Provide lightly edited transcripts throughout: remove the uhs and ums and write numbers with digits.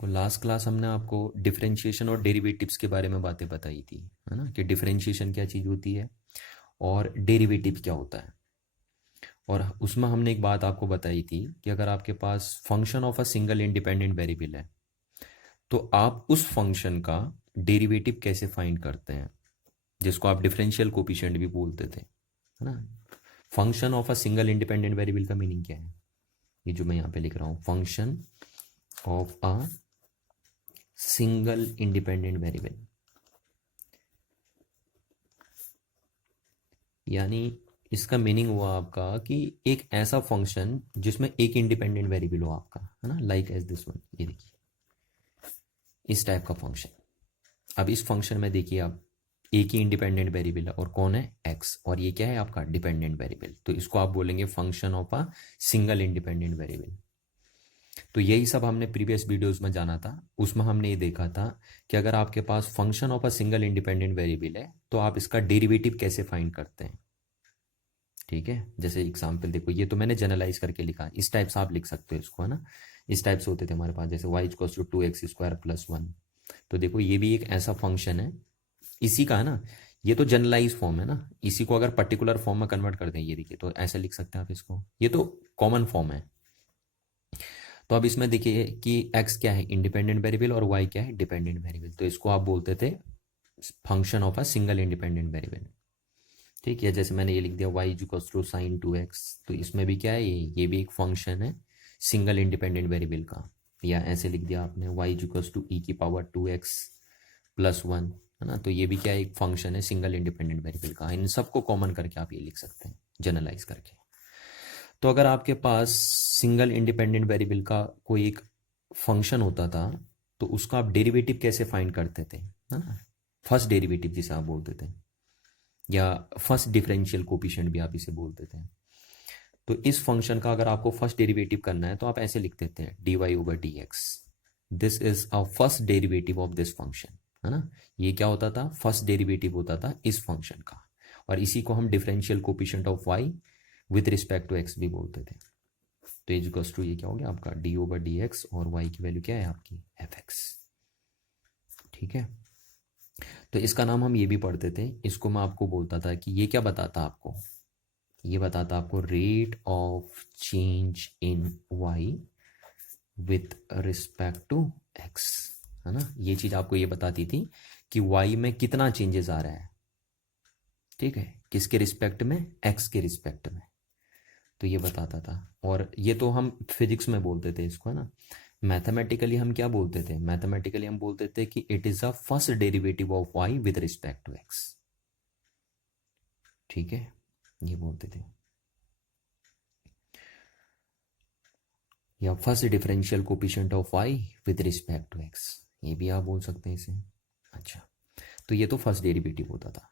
देखो last class हमने आपको डिफरेंशिएशन और डेरिवेटिव्स के बारे में बातें बताई थी, है ना, कि डिफरेंशिएशन क्या चीज़ होती है और डेरिवेटिव क्या होता है। और उसमें हमने एक बात आपको बताई थी कि अगर आपके पास function of a single independent variable है तो आप उस फंक्शन का डेरिवेटिव कैसे फाइंड करते हैं, जिसको आप डिफरेंशियल कोफिशिएंट भी बोलते थे, है ना। Function of a single independent variable का मीनिंग क्या है, ये जो मैं यहाँ पे लिख रहा हूँ, function of a single independent variable, यानी इसका मीनिंग हुआ आपका कि एक ऐसा फंक्शन जिसमें एक इंडिपेंडेंट वेरिएबल हो आपका, है ना, लाइक एज दिस वन, ये देखिए इस टाइप का फंक्शन। अब इस फंक्शन में देखिए आप, एक ही इंडिपेंडेंट वेरिएबल है और कौन है, एक्स, और ये क्या है आपका डिपेंडेंट वेरिएबल, तो इसको आप बोलेंगे function of a single independent variable. तो यही सब हमने प्रीवियस वीडियोस में जाना था, उसमें हमने ये देखा था कि अगर आपके पास function of a single independent variable है तो आप इसका डेरिवेटिव कैसे फाइंड करते हैं। ठीक है, जैसे एग्जाम्पल देखो, ये तो मैंने जनरलाइज करके लिखा, इस टाइप से आप लिख सकते हो इसको, है ना। इस टाइप से होते थे हमारे पास, जैसे वाई इक्वल्स टू 2x² + 1। तो देखो ये भी एक ऐसा फंक्शन है, इसी का है ना, ये तो जनरलाइज फॉर्म है ना, इसी को अगर पर्टिकुलर फॉर्म में कन्वर्ट कर दें, ये देखिए, तो ऐसे लिख सकते हैं आप इसको, ये तो कॉमन फॉर्म है। तो अब इसमें देखिए कि x क्या है, इंडिपेंडेंट वेरिएबल, और y क्या है, डिपेंडेंट वेरिएबल, तो इसको आप बोलते थे function of a single independent variable. ठीक है, जैसे मैंने ये लिख दिया y equals to sin 2x, तो इसमें भी क्या है, ये भी एक फंक्शन है सिंगल इंडिपेंडेंट वेरिएबल का। या ऐसे लिख दिया आपने y इक्वल्स टू e⁻2x + 1, है ना, तो ये भी क्या है, एक फंक्शन है सिंगल इंडिपेंडेंट वेरिएबल का। इन सबको कॉमन करके आप ये लिख सकते हैं जनरलाइज करके। तो अगर आपके पास सिंगल इंडिपेंडेंट वेरिएबल का कोई एक फंक्शन होता था तो उसका आप डेरिवेटिव कैसे फाइंड करते थे, है ना, फर्स्ट डेरिवेटिव जिसे आप बोलते थे, या फर्स्ट डिफरेंशियल कोफिशिएंट भी आप इसे बोलते थे। तो इस फंक्शन का अगर आपको फर्स्ट डेरिवेटिव करना है तो आप ऐसे लिख देते हैं dy/dx, this is a first derivative of this function, है ना। ये क्या होता था, फर्स्ट डेरिवेटिव होता था इस फंक्शन का, और इसी को हम differential coefficient of y with respect to x भी बोलते थे। तो एज इक्वल्स टू ये क्या हो गया आपका d/dx, और y की वैल्यू क्या है आपकी fx। ठीक है, तो इसका नाम हम ये भी पढ़ते थे, इसको मैं आपको बोलता था कि ये क्या बताता आपको, ये बताता आपको rate of change in y with respect to x, है ना। ये चीज आपको ये बताती थी कि y में कितना चेंजेस आ रहा है, ठीक है, किसके रिस्पेक्ट में, x के रिस्पेक्ट में, तो ये बताता था। और ये तो हम फिजिक्स में बोलते थे इसको, है ना। मैथमेटिकली हम क्या बोलते थे, मैथमेटिकली हम बोलते थे कि it is a first derivative of y with respect to x। ठीक है, ये बोलते थे, या first differential coefficient of y with respect to x, ये भी आप बोल सकते हैं इसे। अच्छा, तो ये तो फर्स्ट डेरिवेटिव होता था।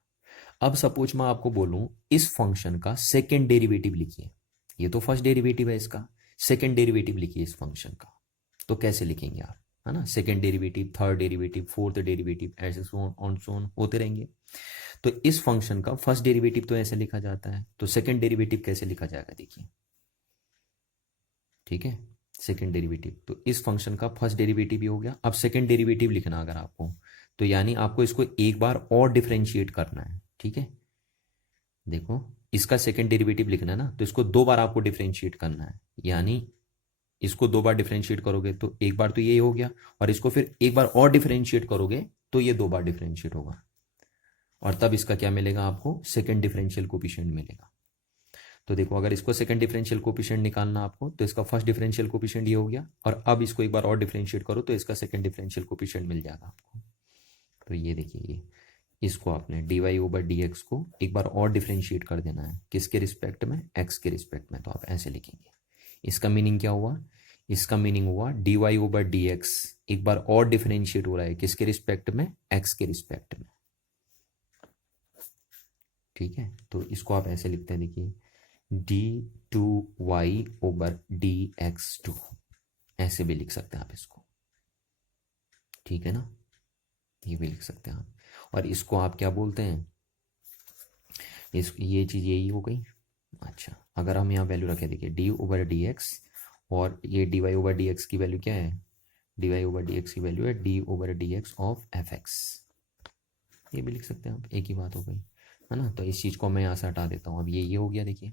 अब सपोज मैं आपको बोलूं इस फंक्शन का सेकेंड डेरिवेटिव लिखिए, ये तो फर्स्ट डेरिवेटिव है इसका, सेकेंड डेरिवेटिव लिखिए इस फंक्शन का, तो कैसे लिखेंगे आप, है ना, second derivative, third derivative, fourth derivative, ऐसे सो ऑन सो ऑन होते रहेंगे। तो इस फंक्शन का फर्स्ट डेरिवेटिव तो ऐसे लिखा जाता है, तो सेकेंड डेरिवेटिव कैसे लिखा जाएगा देखिए। ठीक है, सेकेंड डेरिवेटिव, तो इस फंक्शन का फर्स्ट डेरिवेटिव भी हो गया। अब सेकेंड डेरिवेटिव लिखना अगर आपको, तो यानी आपको इसको एक बार और डिफरेंशिएट करना है। ठीक है, देखो इसका सेकेंड डेरिवेटिव लिखना है ना, तो इसको दो बार आपको डिफरेंशिएट करना है, यानी इसको दो बार डिफरेंशिएट करोगे तो एक बार तो ये हो गया, और इसको फिर एक बार और डिफरेंशिएट करोगे तो ये दो बार डिफरेंशिएट होगा, और तब इसका क्या मिलेगा आपको, सेकेंड डिफरेंशियल कोफिशिएंट मिलेगा। तो देखो अगर इसको सेकंड डिफरेंशियल कोफिशिएंट निकालना आपको, तो इसका फर्स्ट डिफरेंशियल कोफिशिएंट ये हो गया, और अब इसको एक बार और डिफरेंशिएट करो तो इसका सेकंड डिफरेंशियल कोफिशिएंट मिल जाएगा आपको। तो ये देखिए, ये इसको आपने dy/dx को एक बार और डिफरेंशिएट कर देना है, किसके रिस्पेक्ट में, x के रिस्पेक्ट में, तो आप ऐसे लिखेंगे। इसका मीनिंग क्या हुआ, इसका मीनिंग हुआ dy/dx एक बार और डिफरेंशिएट हो रहा है, किसके रिस्पेक्ट में, x के रिस्पेक्ट में। ठीक है, तो इसको आप ऐसे लिखते हैं, देखिए d2y/dx2, ऐसे भी लिख सकते हैं आप इसको। ठीक है ना, ये भी लिख सकते हैं आप। और इसको आप क्या बोलते हैं, ये चीज़ यही हो गई। अच्छा, अगर हम यहाँ वैल्यू रखें, देखिए d/dx, और ये dy/dx की वैल्यू क्या है, d Y over D x की वैल्यू है d over D x of f x, ये भी लिख सकते हैं आप, एक ही बात हो गई है ना। तो इस चीज़ को मैं यहाँ से हटा देता हूँ, अब ये हो गया देखिए।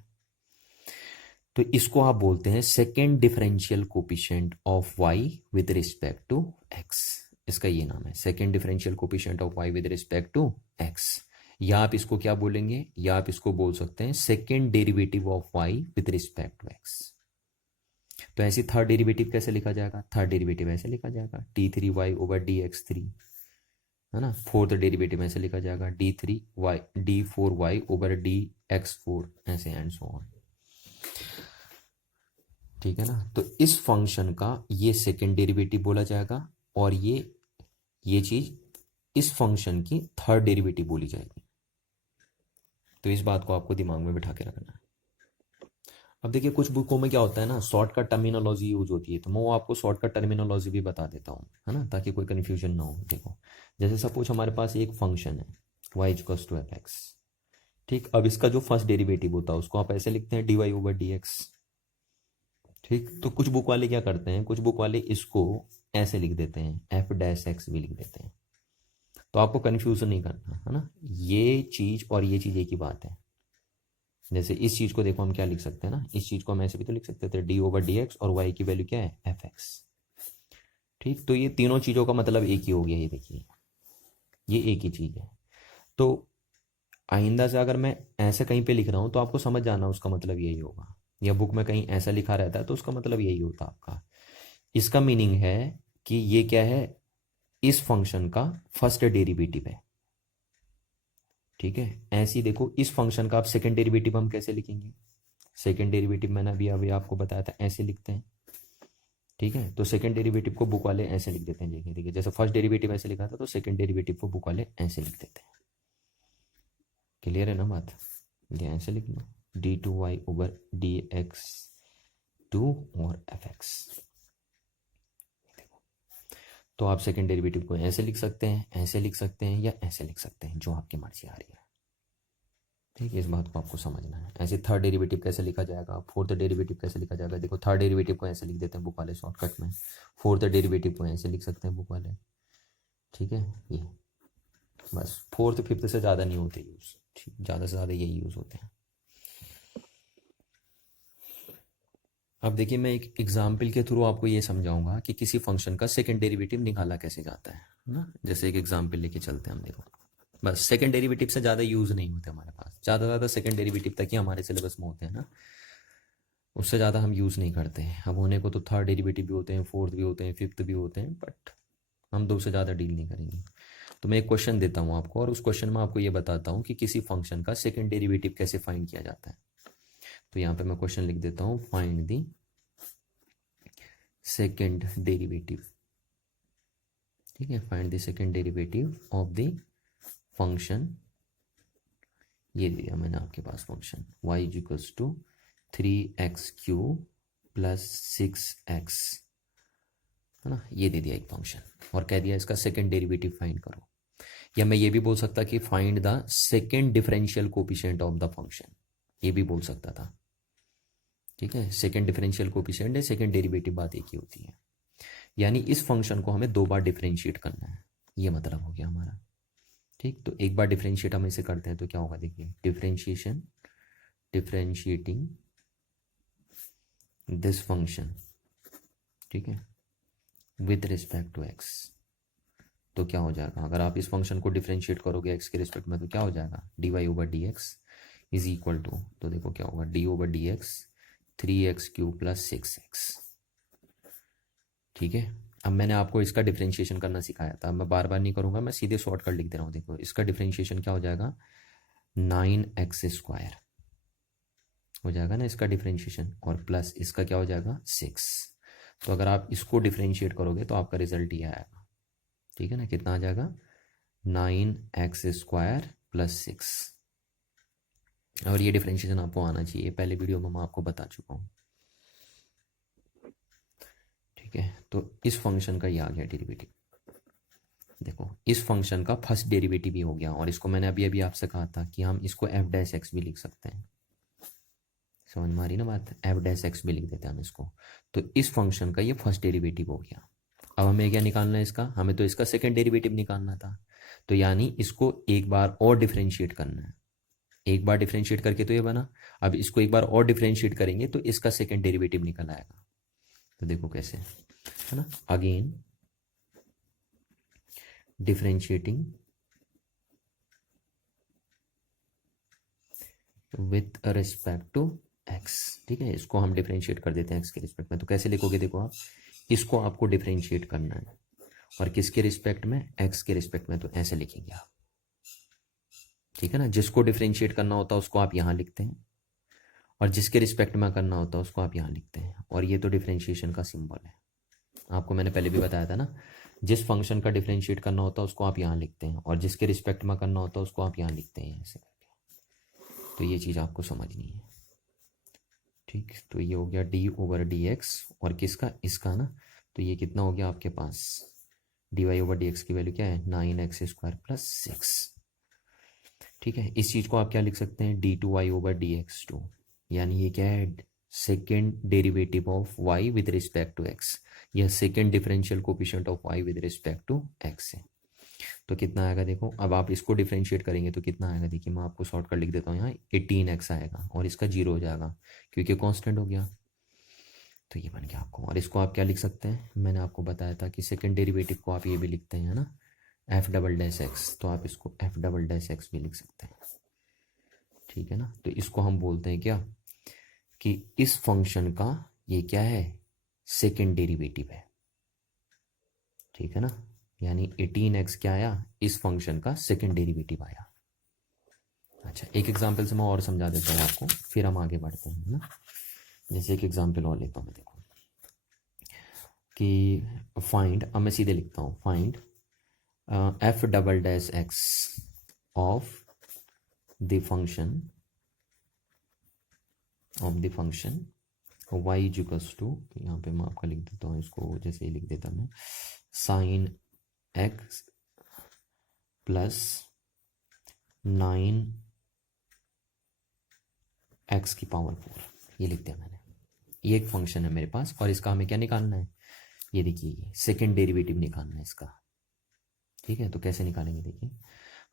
तो इसको आप बोलते हैं second differential coefficient of y with respect to x, इसका ये नाम है second differential coefficient of y with respect to x. या आप इसको क्या बोलेंगे, या आप इसको बोल सकते हैं second derivative of y with respect to x. तो ऐसे थर्ड डेरिवेटिव कैसे लिखा जाएगा, थर्ड डेरिवेटिव ऐसे लिखा जाएगा d three y over D x three, है ना। फोर्थ डेरिवेटिव ऐसे लिखा जाएगा d three y d four y over D x four, ऐसे एंड सो ऑन, ठीक है ना। तो इस फंक्शन का ये सेकेंड डेरिवेटिव बोला जाएगा, और ये चीज इस फंक्शन की थर्ड डेरिवेटिव बोली जाएगी। तो इस बात को आपको दिमाग में बिठा के रखना है। अब देखिए कुछ बुकों में क्या होता है ना, शॉर्टकट टर्मिनोलॉजी यूज होती है, तो मैं वो आपको शॉर्टकट टर्मिनोलॉजी भी बता देता हूँ, है ना, ताकि कोई कन्फ्यूजन ना हो। देखो जैसे सपोज हमारे पास एक फंक्शन है y equals to f x, ठीक। अब इसका जो फर्स्ट डेरिवेटिव होता है उसको आप ऐसे लिखते हैं d Y over D x, ठीक। तो कुछ बुक वाले क्या करते हैं, कुछ बुक वाले इसको ऐसे लिख देते हैं एफ डैश एक्स भी लिख देते हैं। तो आपको कन्फ्यूजन नहीं करना, है ना। ये चीज और ये चीज एक ही बात है। जैसे इस चीज को देखो हम क्या लिख सकते हैं ना, इस चीज को हम ऐसे भी तो लिख सकते थे डी ओवर डी एक्स और वाई की वैल्यू क्या है एफ एक्स, ठीक। तो ये तीनों चीजों का मतलब एक ही हो गया, ये देखिए ये एक ही चीज है। तो आइंदा से अगर मैं ऐसे कहीं पे लिख रहा हूं तो आपको समझ जाना उसका मतलब यही होगा, या बुक में कहीं ऐसा लिखा रहता है तो उसका मतलब यही होता है आपका। इसका मीनिंग है कि ये क्या है, इस फंक्शन का फर्स्ट डेरिवेटिव है, ठीक है। ऐसे ही देखो इस फंक्शन का आप सेकंड डेरिवेटिव हम कैसे लिखेंगे, सेकंड डेरिवेटिव मैंने अभी आपको बताया था ऐसे लिखते हैं, ठीक है। तो सेकंड डेरिवेटिव को बुक वाले ऐसे लिख देते हैं, देखिए देखिए जैसे फर्स्ट डेरिवेटिव ऐसे लिखा था तो सेकंड डेरिवेटिव को बुक वाले ऐसे लिख देते हैं। क्लियर है ना बात, ये ऐसे लिख लो D two Y over D x two और एफ एक्स। तो आप सेकंड डेरिवेटिव को ऐसे लिख सकते हैं, ऐसे लिख सकते हैं, या ऐसे लिख सकते हैं, जो आपकी मर्जी आ रही है, ठीक है। इस बात को आपको समझना है। ऐसे थर्ड डेरिवेटिव कैसे लिखा जाएगा, फोर्थ डेरिवेटिव कैसे लिखा जाएगा, देखो थर्ड डेरिवेटिव को ऐसे लिख देते हैं बुक वाले शॉर्टकट में, फोर्थ डेरिवेटिव को ऐसे लिख सकते हैं बुक वाले, ठीक है। ये बस फोर्थ फिफ्थ से ज़्यादा नहीं होते यूज़, ठीक, ज़्यादा से ज़्यादा यही यूज़ होते हैं। अब देखिए मैं एक एग्जाम्पल के थ्रू आपको ये समझाऊंगा कि किसी फंक्शन का सेकंड डेरिवेटिव निकाला कैसे जाता है ना। जैसे एक एग्जाम्पल लेके चलते हैं हम, देखो बस सेकंड डेरिवेटिव से ज़्यादा यूज़ नहीं होते हमारे पास, ज़्यादा से ज़्यादा सेकंड डेरिवेटिव तक ही हमारे सिलेबस में होते हैं ना, उससे ज़्यादा हम यूज़ नहीं करते हैं। अब होने को तो थर्ड डेरिवेटिव भी होते हैं, फोर्थ भी होते हैं, फिफ्थ भी होते हैं, बट हम दो से ज़्यादा डील नहीं करेंगे। तो मैं एक क्वेश्चन देता हूँ आपको, और उस क्वेश्चन में आपको ये बताता हूँ कि किसी फंक्शन का सेकंड डेरिवेटिव कैसे फाइंड किया जाता है। तो यहाँ पे मैं क्वेश्चन लिख देता हूँ, फाइंड दी सेकेंड डेरिवेटिव, ठीक है, find the second derivative of the function. ये दे दिया मैंने आपके पास function y equals to 3x³ plus 6x, है ना, ये दे दिया एक फंक्शन, और कह दिया इसका सेकेंड डेरिवेटिव फाइंड करो। या मैं ये भी बोल सकता कि find the second differential coefficient of the function, ये भी बोल सकता था, ठीक है। सेकेंड डिफरेंशियल कोफिशिएंट है, सेकेंड डेरिवेटिव बात एक ही होती है। यानी इस फंक्शन को हमें दो बार डिफरेंशिएट करना है, ये मतलब हो गया हमारा, ठीक। तो एक बार डिफरेंशिएट हम इसे करते हैं तो क्या होगा, देखिए डिफरेंशिएशन, डिफरेंशिएटिंग दिस फंक्शन, ठीक है, विद रिस्पेक्ट टू एक्स। तो क्या हो जाएगा, अगर आप इस फंक्शन को डिफरेंशिएट करोगे एक्स के रिस्पेक्ट में तो क्या हो जाएगा, d Y over D x is equal to, तो देखो क्या होगा, d over D x 3x³ plus 6x, ठीक है। अब मैंने आपको इसका डिफरेंशिएशन करना सिखाया था, मैं बार बार नहीं करूंगा, मैं सीधे शॉर्टकट लिख दे रहा हूँ। देखो इसका डिफरेंशिएशन क्या हो जाएगा, 9x² हो जाएगा ना इसका डिफरेंशिएशन, और प्लस इसका क्या हो जाएगा 6। तो अगर आप इसको डिफरेंशिएट करोगे तो आपका रिजल्ट ये आएगा, ठीक है ना, कितना आ जाएगा 9x² प्लस 6। और ये डिफरेंशिएशन आपको आना चाहिए, पहले वीडियो में मैं आपको बता चुका हूँ, ठीक है। तो इस फंक्शन का ये आ गया डेरिवेटिव, देखो इस फंक्शन का फर्स्ट डेरिवेटिव भी हो गया, और इसको मैंने अभी अभी आपसे कहा था कि हम इसको एफ डैश एक्स भी लिख सकते हैं, समझ में आ रही ना बात, एफ डैश एक्स भी लिख देते हैं हम इसको। तो इस फंक्शन का ये फर्स्ट डेरिवेटिव हो गया, अब हमें क्या निकालना है इसका, हमें तो इसका सेकेंड डेरिवेटिव निकालना था। तो यानी इसको एक बार और डिफरेंशिएट करना है। एक बार डिफरेंशिएट करके तो ये बना, अब इसको एक बार और डिफरेंशिएट करेंगे तो इसका सेकेंड डेरिवेटिव निकल आएगा। तो देखो कैसे है ना, again differentiating with respect to x. ठीक है, इसको हम डिफरेंशिएट कर देते हैं एक्स के रिस्पेक्ट में। तो कैसे लिखोगे, देखो आप, इसको आपको डिफरेंशिएट करना है और किसके रिस्पेक्ट में, एक्स के रिस्पेक्ट में। तो ऐसे लिखेंगे आप, ठीक है ना। जिसको डिफरेंशिएट करना होता है उसको आप यहाँ लिखते हैं और जिसके रिस्पेक्ट में करना होता है उसको आप यहाँ लिखते हैं। और ये तो डिफरेंशिएशन का सिंबल है, आपको मैंने पहले भी बताया था ना। जिस फंक्शन का डिफरेंशिएट करना होता है उसको आप यहाँ लिखते हैं और जिसके रिस्पेक्ट में करना होता है उसको आप यहाँ लिखते हैं ऐसे करके। तो ये चीज़ आपको समझनी है, ठीक। तो ये हो गया डी ओवर डी एक्स और किसका, इसका ना। तो ये कितना हो गया आपके पास, D Y over D x की वैल्यू क्या है, 9x² + 6। ठीक है, इस चीज़ को आप क्या लिख सकते हैं, d2y over D x to, यानी ये क्या है, second derivative of y with respect to x। यह second differential coefficient of y with respect to x है। तो कितना आएगा देखो, अब आप इसको डिफरेंशिएट करेंगे तो कितना आएगा, देखिए मैं आपको शॉर्टकट लिख देता हूँ यहाँ, 18x आएगा और इसका 0 हो जाएगा क्योंकि कांस्टेंट हो गया। तो ये बन गया आपको। और इसको आप क्या लिख सकते हैं, मैंने आपको बताया था कि सेकेंड डेरिवेटिव को आप ये भी लिखते हैं ना, f डबल डैश x। तो आप इसको f डबल डैश x भी लिख सकते हैं, ठीक है ना। तो इसको हम बोलते हैं क्या, कि इस फंक्शन का ये क्या है, सेकेंड डेरिवेटिव है, ठीक है ना। यानी 18x क्या आया, इस फंक्शन का सेकेंड डेरिवेटिव आया। अच्छा, एक एग्जांपल से मैं और समझा देता हूँ आपको, फिर हम आगे बढ़ते हैं ना। जैसे एक एग्जांपल और लेता हूँ मैं, देखो कि फाइंड, अब मैं सीधे लिखता हूँ, find f double dash x of the function y equals to, यहाँ पे मैं आपका लिख देता हूँ इसको, जैसे ही लिख देता मैं, sin x प्लस 9x⁴ ये लिख दिया मैंने। ये एक फंक्शन है मेरे पास और इसका हमें क्या निकालना है, ये देखिए सेकेंड डेरिवेटिव निकालना है इसका, ठीक है। तो कैसे निकालेंगे, देखिए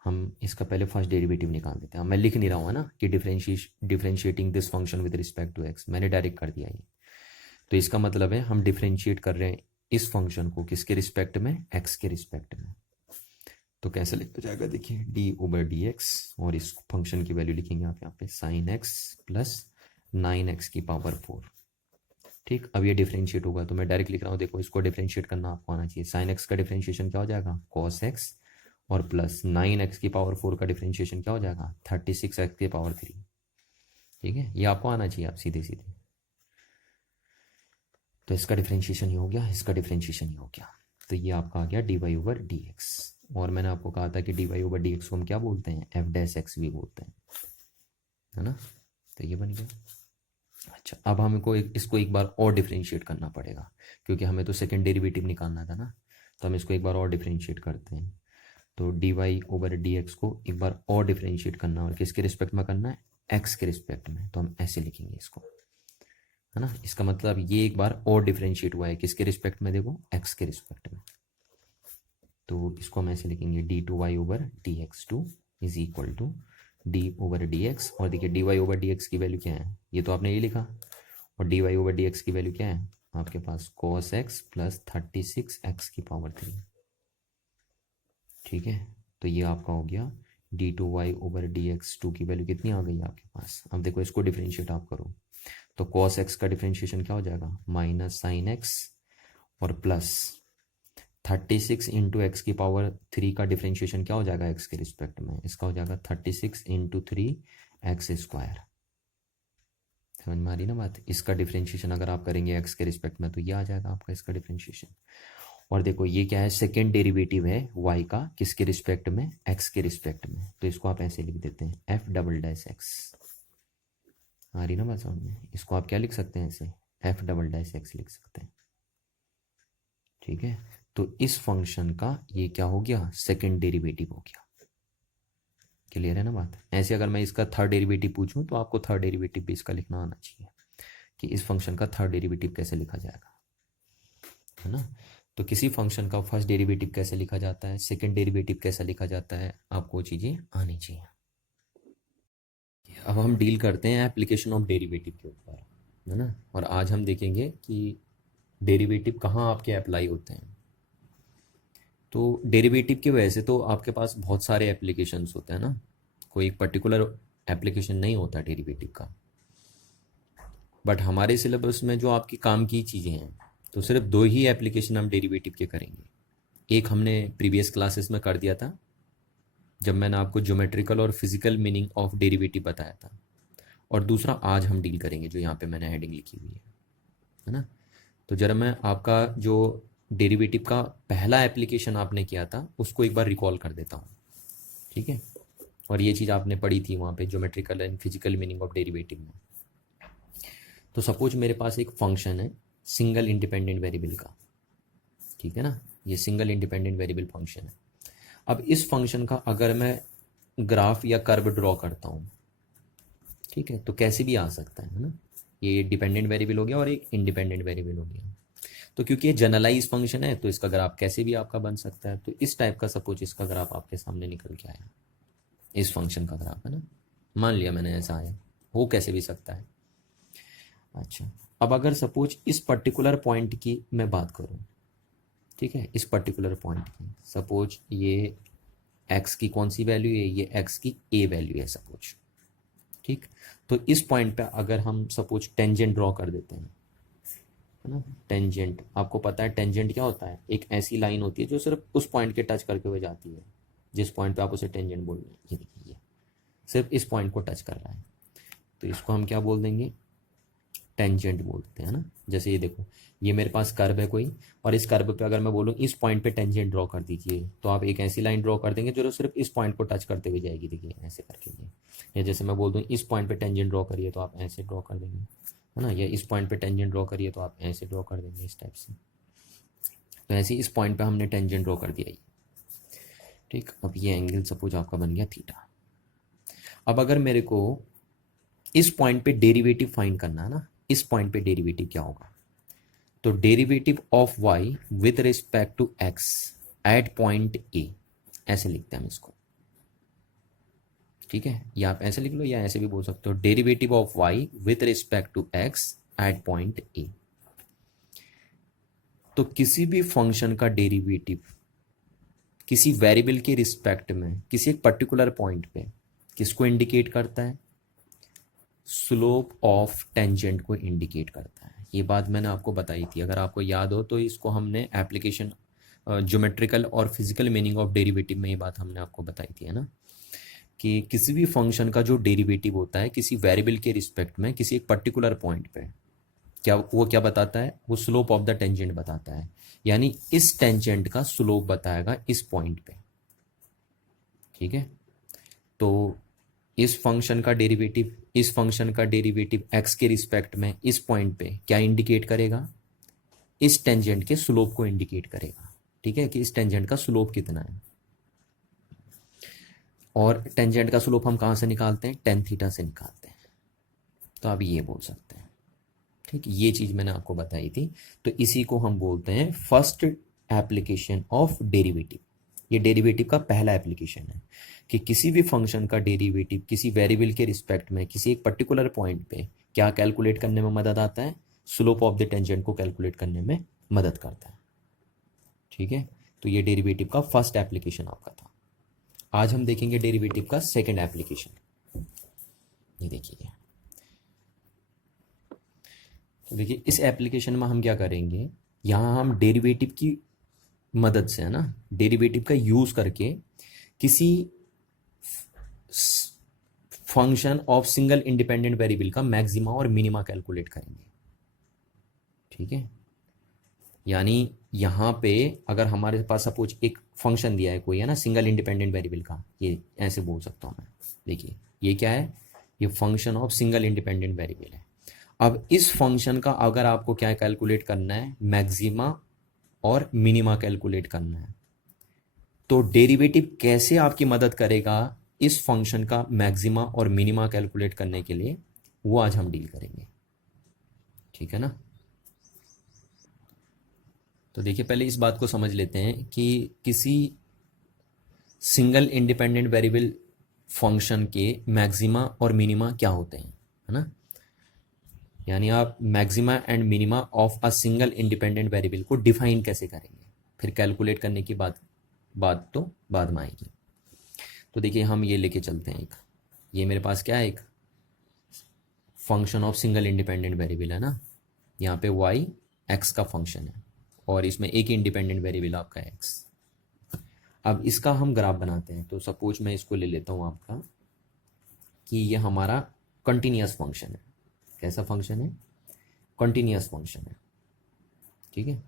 हम इसका पहले फर्स्ट डेरिवेटिव निकाल देते हैं। मैं लिख नहीं रहा हूँ ना कि differentiating this function with respect to x, मैंने डायरेक्ट कर दिया ये। तो इसका मतलब है हम डिफरेंशिएट कर रहे हैं इस फंक्शन को किसके रिस्पेक्ट में, एक्स के रिस्पेक्ट में। तो कैसे लिखा जाएगा, देखिए डी ओवर डी एक्स और इस फंक्शन की वैल्यू लिखेंगे आप यहाँ पे sin x प्लस 9x⁴। ठीक, अब ये डिफरेंशिएट होगा तो मैं डायरेक्ट लिख रहा हूँ, देखो इसको डिफरेंशिएट करना आपको आना चाहिए। sin x का डिफरेंशिएशन क्या हो जाएगा, cos x, और प्लस 9x⁴ का डिफरेंशिएशन क्या हो जाएगा, 36x⁴। ठीक है, ये आपको आना चाहिए, आप सीधे सीधे। तो इसका डिफरेंशिएशन ही हो गया, इसका डिफरेंशिएशन ही हो गया। तो ये आपका आ गया d Y over D x. और मैंने आपको कहा था कि d Y over D x को हम क्या बोलते हैं, एफ डैश एक्स भी बोलते हैं, है ना। तो ये बन गया। अच्छा, अब हमको इसको एक बार और डिफरेंशिएट करना पड़ेगा क्योंकि हमें तो सेकेंड डेरिवेटिव निकालना था ना। तो हम इसको एक बार और डिफरेंशिएट करते हैं। तो d Y over D x को एक बार और डिफरेंशिएट करना, और किसके रिस्पेक्ट में करना है, एक्स के रिस्पेक्ट में। तो हम ऐसे लिखेंगे इसको, है ना। इसका मतलब ये एक बार और डिफरेंशिएट हुआ है किसके रिस्पेक्ट में, देखो एक्स के रिस्पेक्ट में। तो इसको हम ऐसे लिखेंगे d two Y over D x two is equal to d over D x. और देखिए d Y over D x की वैल्यू क्या है, ये तो आपने ये लिखा, और d Y over D x की वैल्यू क्या है आपके पास, cos x प्लस 36x⁴। ठीक है, तो ये आपका हो गया d two Y over D x two की वैल्यू कितनी आ गई आपके पास। अब देखो इसको डिफरेंशिएट आप करो तो cos x का डिफरेंशिएशन क्या हो जाएगा, माइनस साइन एक्स, और प्लस 36 इंटू x⁴ का डिफरेंशिएशन क्या हो जाएगा x के रिस्पेक्ट में, इसका हो जाएगा 36 इंटू 3x²। समझ में आ रही ना बात। इसका डिफरेंशिएशन अगर आप करेंगे x के रिस्पेक्ट में तो ये आ जाएगा आपका इसका डिफरेंशिएशन। और देखो ये क्या है, सेकेंड डेरिवेटिव है y का किसके रिस्पेक्ट में, x के रिस्पेक्ट में। तो इसको आप ऐसे लिख देते हैं f डबल डैश x। आ रही ना बात समझ में। इसको आप क्या लिख सकते हैं, ऐसे f डबल डैश x लिख सकते हैं। ठीक है, तो इस फंक्शन का ये क्या हो गया, सेकेंड डेरिवेटिव हो गया। क्लियर है ना बात। ऐसे अगर मैं इसका थर्ड डेरिवेटिव पूछूं तो आपको थर्ड डेरिवेटिव भी इसका लिखना आना चाहिए कि इस फंक्शन का थर्ड डेरिवेटिव कैसे लिखा जाएगा, है ना। तो किसी फंक्शन का फर्स्ट डेरिवेटिव कैसे लिखा जाता है, सेकंड डेरिवेटिव कैसे लिखा जाता है, आपको वो चीज़ें आनी चाहिए। अब हम डील करते हैं एप्लीकेशन ऑफ डेरिवेटिव के ऊपर, है ना। और आज हम देखेंगे कि डेरिवेटिव कहाँ आपके अप्लाई होते हैं। तो डेरिवेटिव की वजह से तो आपके पास बहुत सारे एप्लीकेशंस होते हैं ना, कोई एक पर्टिकुलर एप्लीकेशन नहीं होता डेरिवेटिव का। बट हमारे सिलेबस में जो आपकी काम की चीज़ें हैं, तो सिर्फ दो ही एप्लीकेशन हम डेरिवेटिव के करेंगे। एक हमने प्रीवियस क्लासेस में कर दिया था जब मैंने आपको ज्योमेट्रिकल और फिजिकल मीनिंग ऑफ डेरिवेटिव बताया था, और दूसरा आज हम डील करेंगे जो यहाँ पे मैंने हेडिंग लिखी हुई है ना। तो जरा मैं आपका जो डेरिवेटिव का पहला एप्लीकेशन आपने किया था उसको एक बार रिकॉल कर देता हूँ, ठीक है। और ये चीज़ आपने पढ़ी थी वहाँ पे geometrical and physical meaning of derivative में। तो सपोज मेरे पास एक फंक्शन है सिंगल इंडिपेंडेंट वेरिएबल का, ठीक है ना, ये सिंगल इंडिपेंडेंट वेरिएबल फंक्शन है। अब इस फंक्शन का अगर मैं ग्राफ या कर्व ड्रॉ करता हूँ, ठीक है, तो कैसे भी आ सकता है ना। ये डिपेंडेंट वेरिएबल हो गया और एक इंडिपेंडेंट वेरिएबल हो गया। तो क्योंकि ये जनरलाइज फंक्शन है तो इसका ग्राफ कैसे भी आपका बन सकता है। तो इस टाइप का सपोज इसका ग्राफ आपके सामने निकल के आया, इस फंक्शन का ग्राफ, है ना। मान लिया मैंने ऐसा आया, हो कैसे भी सकता है। अच्छा, अब अगर सपोज इस पर्टिकुलर पॉइंट की मैं बात करूं, ठीक है, इस पर्टिकुलर पॉइंट की सपोज ये x की कौन सी वैल्यू है, ये x की a वैल्यू है सपोज, ठीक। तो इस पॉइंट पे अगर हम सपोज टेंजेंट ड्रॉ कर देते हैं, है ना। टेंजेंट आपको पता है टेंजेंट क्या होता है, एक ऐसी लाइन होती है जो सिर्फ उस पॉइंट के टच करके हुए जाती है, जिस पॉइंट पे आप उसे टेंजेंट बोल रहे हैं। ये देखिए, सिर्फ इस पॉइंट को टच कर रहा है, तो इसको हम क्या बोल देंगे, टेंजेंट बोलते हैं ना। जैसे ये देखो, ये मेरे पास कर्व है कोई, और इस कर्व पे अगर मैं बोलूँ इस पॉइंट पे टेंजेंट ड्रॉ कर दीजिए, तो आप एक ऐसी लाइन ड्रॉ कर देंगे जो सिर्फ इस पॉइंट को टच करते हुए जाएगी, देखिए ऐसे करके ये। या जैसे मैं बोल दूँ इस पॉइंट पे टेंजेंट ड्रॉ करिए, तो आप ऐसे ड्रॉ कर देंगे, है ना। या इस पॉइंट पे टेंजेंट ड्रॉ करिए तो आप ऐसे ड्रॉ कर देंगे, इस टाइप से। तो ऐसे इस पॉइंट पे हमने टेंजेंट ड्रॉ कर दिया ये, ठीक। अब ये एंगल सपोज आपका बन गया थीटा। अब अगर मेरे को इस पॉइंट पे डेरिवेटिव फाइंड करना है ना, इस पॉइंट पे डेरिवेटिव क्या होगा, तो derivative of y with respect to x at point a, ऐसे लिखते हैं हम इसको, ठीक है। या आप ऐसे लिख लो या ऐसे भी बोल सकते हो, derivative of y with respect to x at point a। तो किसी भी फंक्शन का डेरिवेटिव किसी वेरिएबल के रिस्पेक्ट में किसी एक पर्टिकुलर पॉइंट पे किसको इंडिकेट करता है, स्लोप ऑफ टेंजेंट को इंडिकेट करता है। ये बात मैंने आपको बताई थी, अगर आपको याद हो तो इसको हमने एप्लीकेशन ज्योमेट्रिकल और फिजिकल मीनिंग ऑफ डेरिवेटिव में ये बात हमने आपको बताई थी, है ना, कि किसी भी फंक्शन का जो डेरिवेटिव होता है किसी वेरिएबल के रिस्पेक्ट में किसी एक पर्टिकुलर पॉइंट पे, क्या बताता है, वो स्लोप ऑफ द टेंजेंट बताता है। यानी इस टेंजेंट का स्लोप बताएगा इस पॉइंट पे, ठीक है। तो इस फंक्शन का डेरिवेटिव x के रिस्पेक्ट में इस पॉइंट पे क्या इंडिकेट करेगा, इस टेंजेंट के स्लोप को इंडिकेट करेगा, ठीक है, कि इस टेंजेंट का स्लोप कितना है। और टेंजेंट का स्लोप हम कहाँ से निकालते हैं, टेन थीटा से निकालते हैं। तो आप ये बोल सकते हैं, ठीक। ये चीज़ मैंने आपको बताई थी। तो इसी को हम बोलते हैं फर्स्ट एप्लीकेशन ऑफ डेरिवेटिव। ये डेरिवेटिव का पहला एप्लीकेशन है कि किसी भी फंक्शन का डेरिवेटिव किसी वेरिएबल के रिस्पेक्ट में किसी एक पर्टिकुलर पॉइंट पे क्या कैलकुलेट करने में मदद आता है, स्लोप ऑफ द टेंजेंट को कैलकुलेट करने में मदद करता है, ठीक है। तो ये डेरिवेटिव का फर्स्ट एप्लीकेशन आपका था। आज हम देखेंगे डेरिवेटिव का सेकेंड एप्लीकेशन। ये देखिए, तो देखिए इस एप्लीकेशन में हम क्या करेंगे, यहाँ हम डेरिवेटिव की मदद से, है ना, डेरिवेटिव का यूज करके किसी function of single independent variable का मैक्सिमा और मिनिमा कैलकुलेट करेंगे, ठीक है। यानी यहाँ पे अगर हमारे पास सपोज एक फंक्शन दिया है कोई, है ना, सिंगल इंडिपेंडेंट वेरिएबल का, ये ऐसे बोल सकता हूँ मैं। देखिए ये क्या है, ये function of single independent variable है। अब इस फंक्शन का अगर आपको क्या कैलकुलेट करना है, मैक्सिमा और मिनिमा कैलकुलेट करना है, तो डेरिवेटिव कैसे आपकी मदद करेगा इस फंक्शन का मैक्सिमा और मिनिमा कैलकुलेट करने के लिए, वो आज हम डील करेंगे, ठीक है ना। तो देखिए पहले इस बात को समझ लेते हैं कि किसी सिंगल इंडिपेंडेंट वेरिएबल फंक्शन के मैक्सिमा और मिनिमा क्या होते हैं, है ना। यानी आप maxima and minima of a single independent variable को डिफाइन कैसे करेंगे, फिर कैलकुलेट करने की बात तो बाद में आएगी। तो देखिए हम ये लेके चलते हैं, एक ये मेरे पास क्या है, एक function of single independent variable है ना, यहाँ पे y x का फंक्शन है और इसमें एक इंडिपेंडेंट वेरिएबल आपका x। अब इसका हम ग्राफ बनाते हैं। तो सपोज मैं इसको ले लेता हूँ आपका कि ये हमारा कंटिन्यूअस फंक्शन है। कैसा फंक्शन है? कंटिन्यूअस फंक्शन है, ठीक है।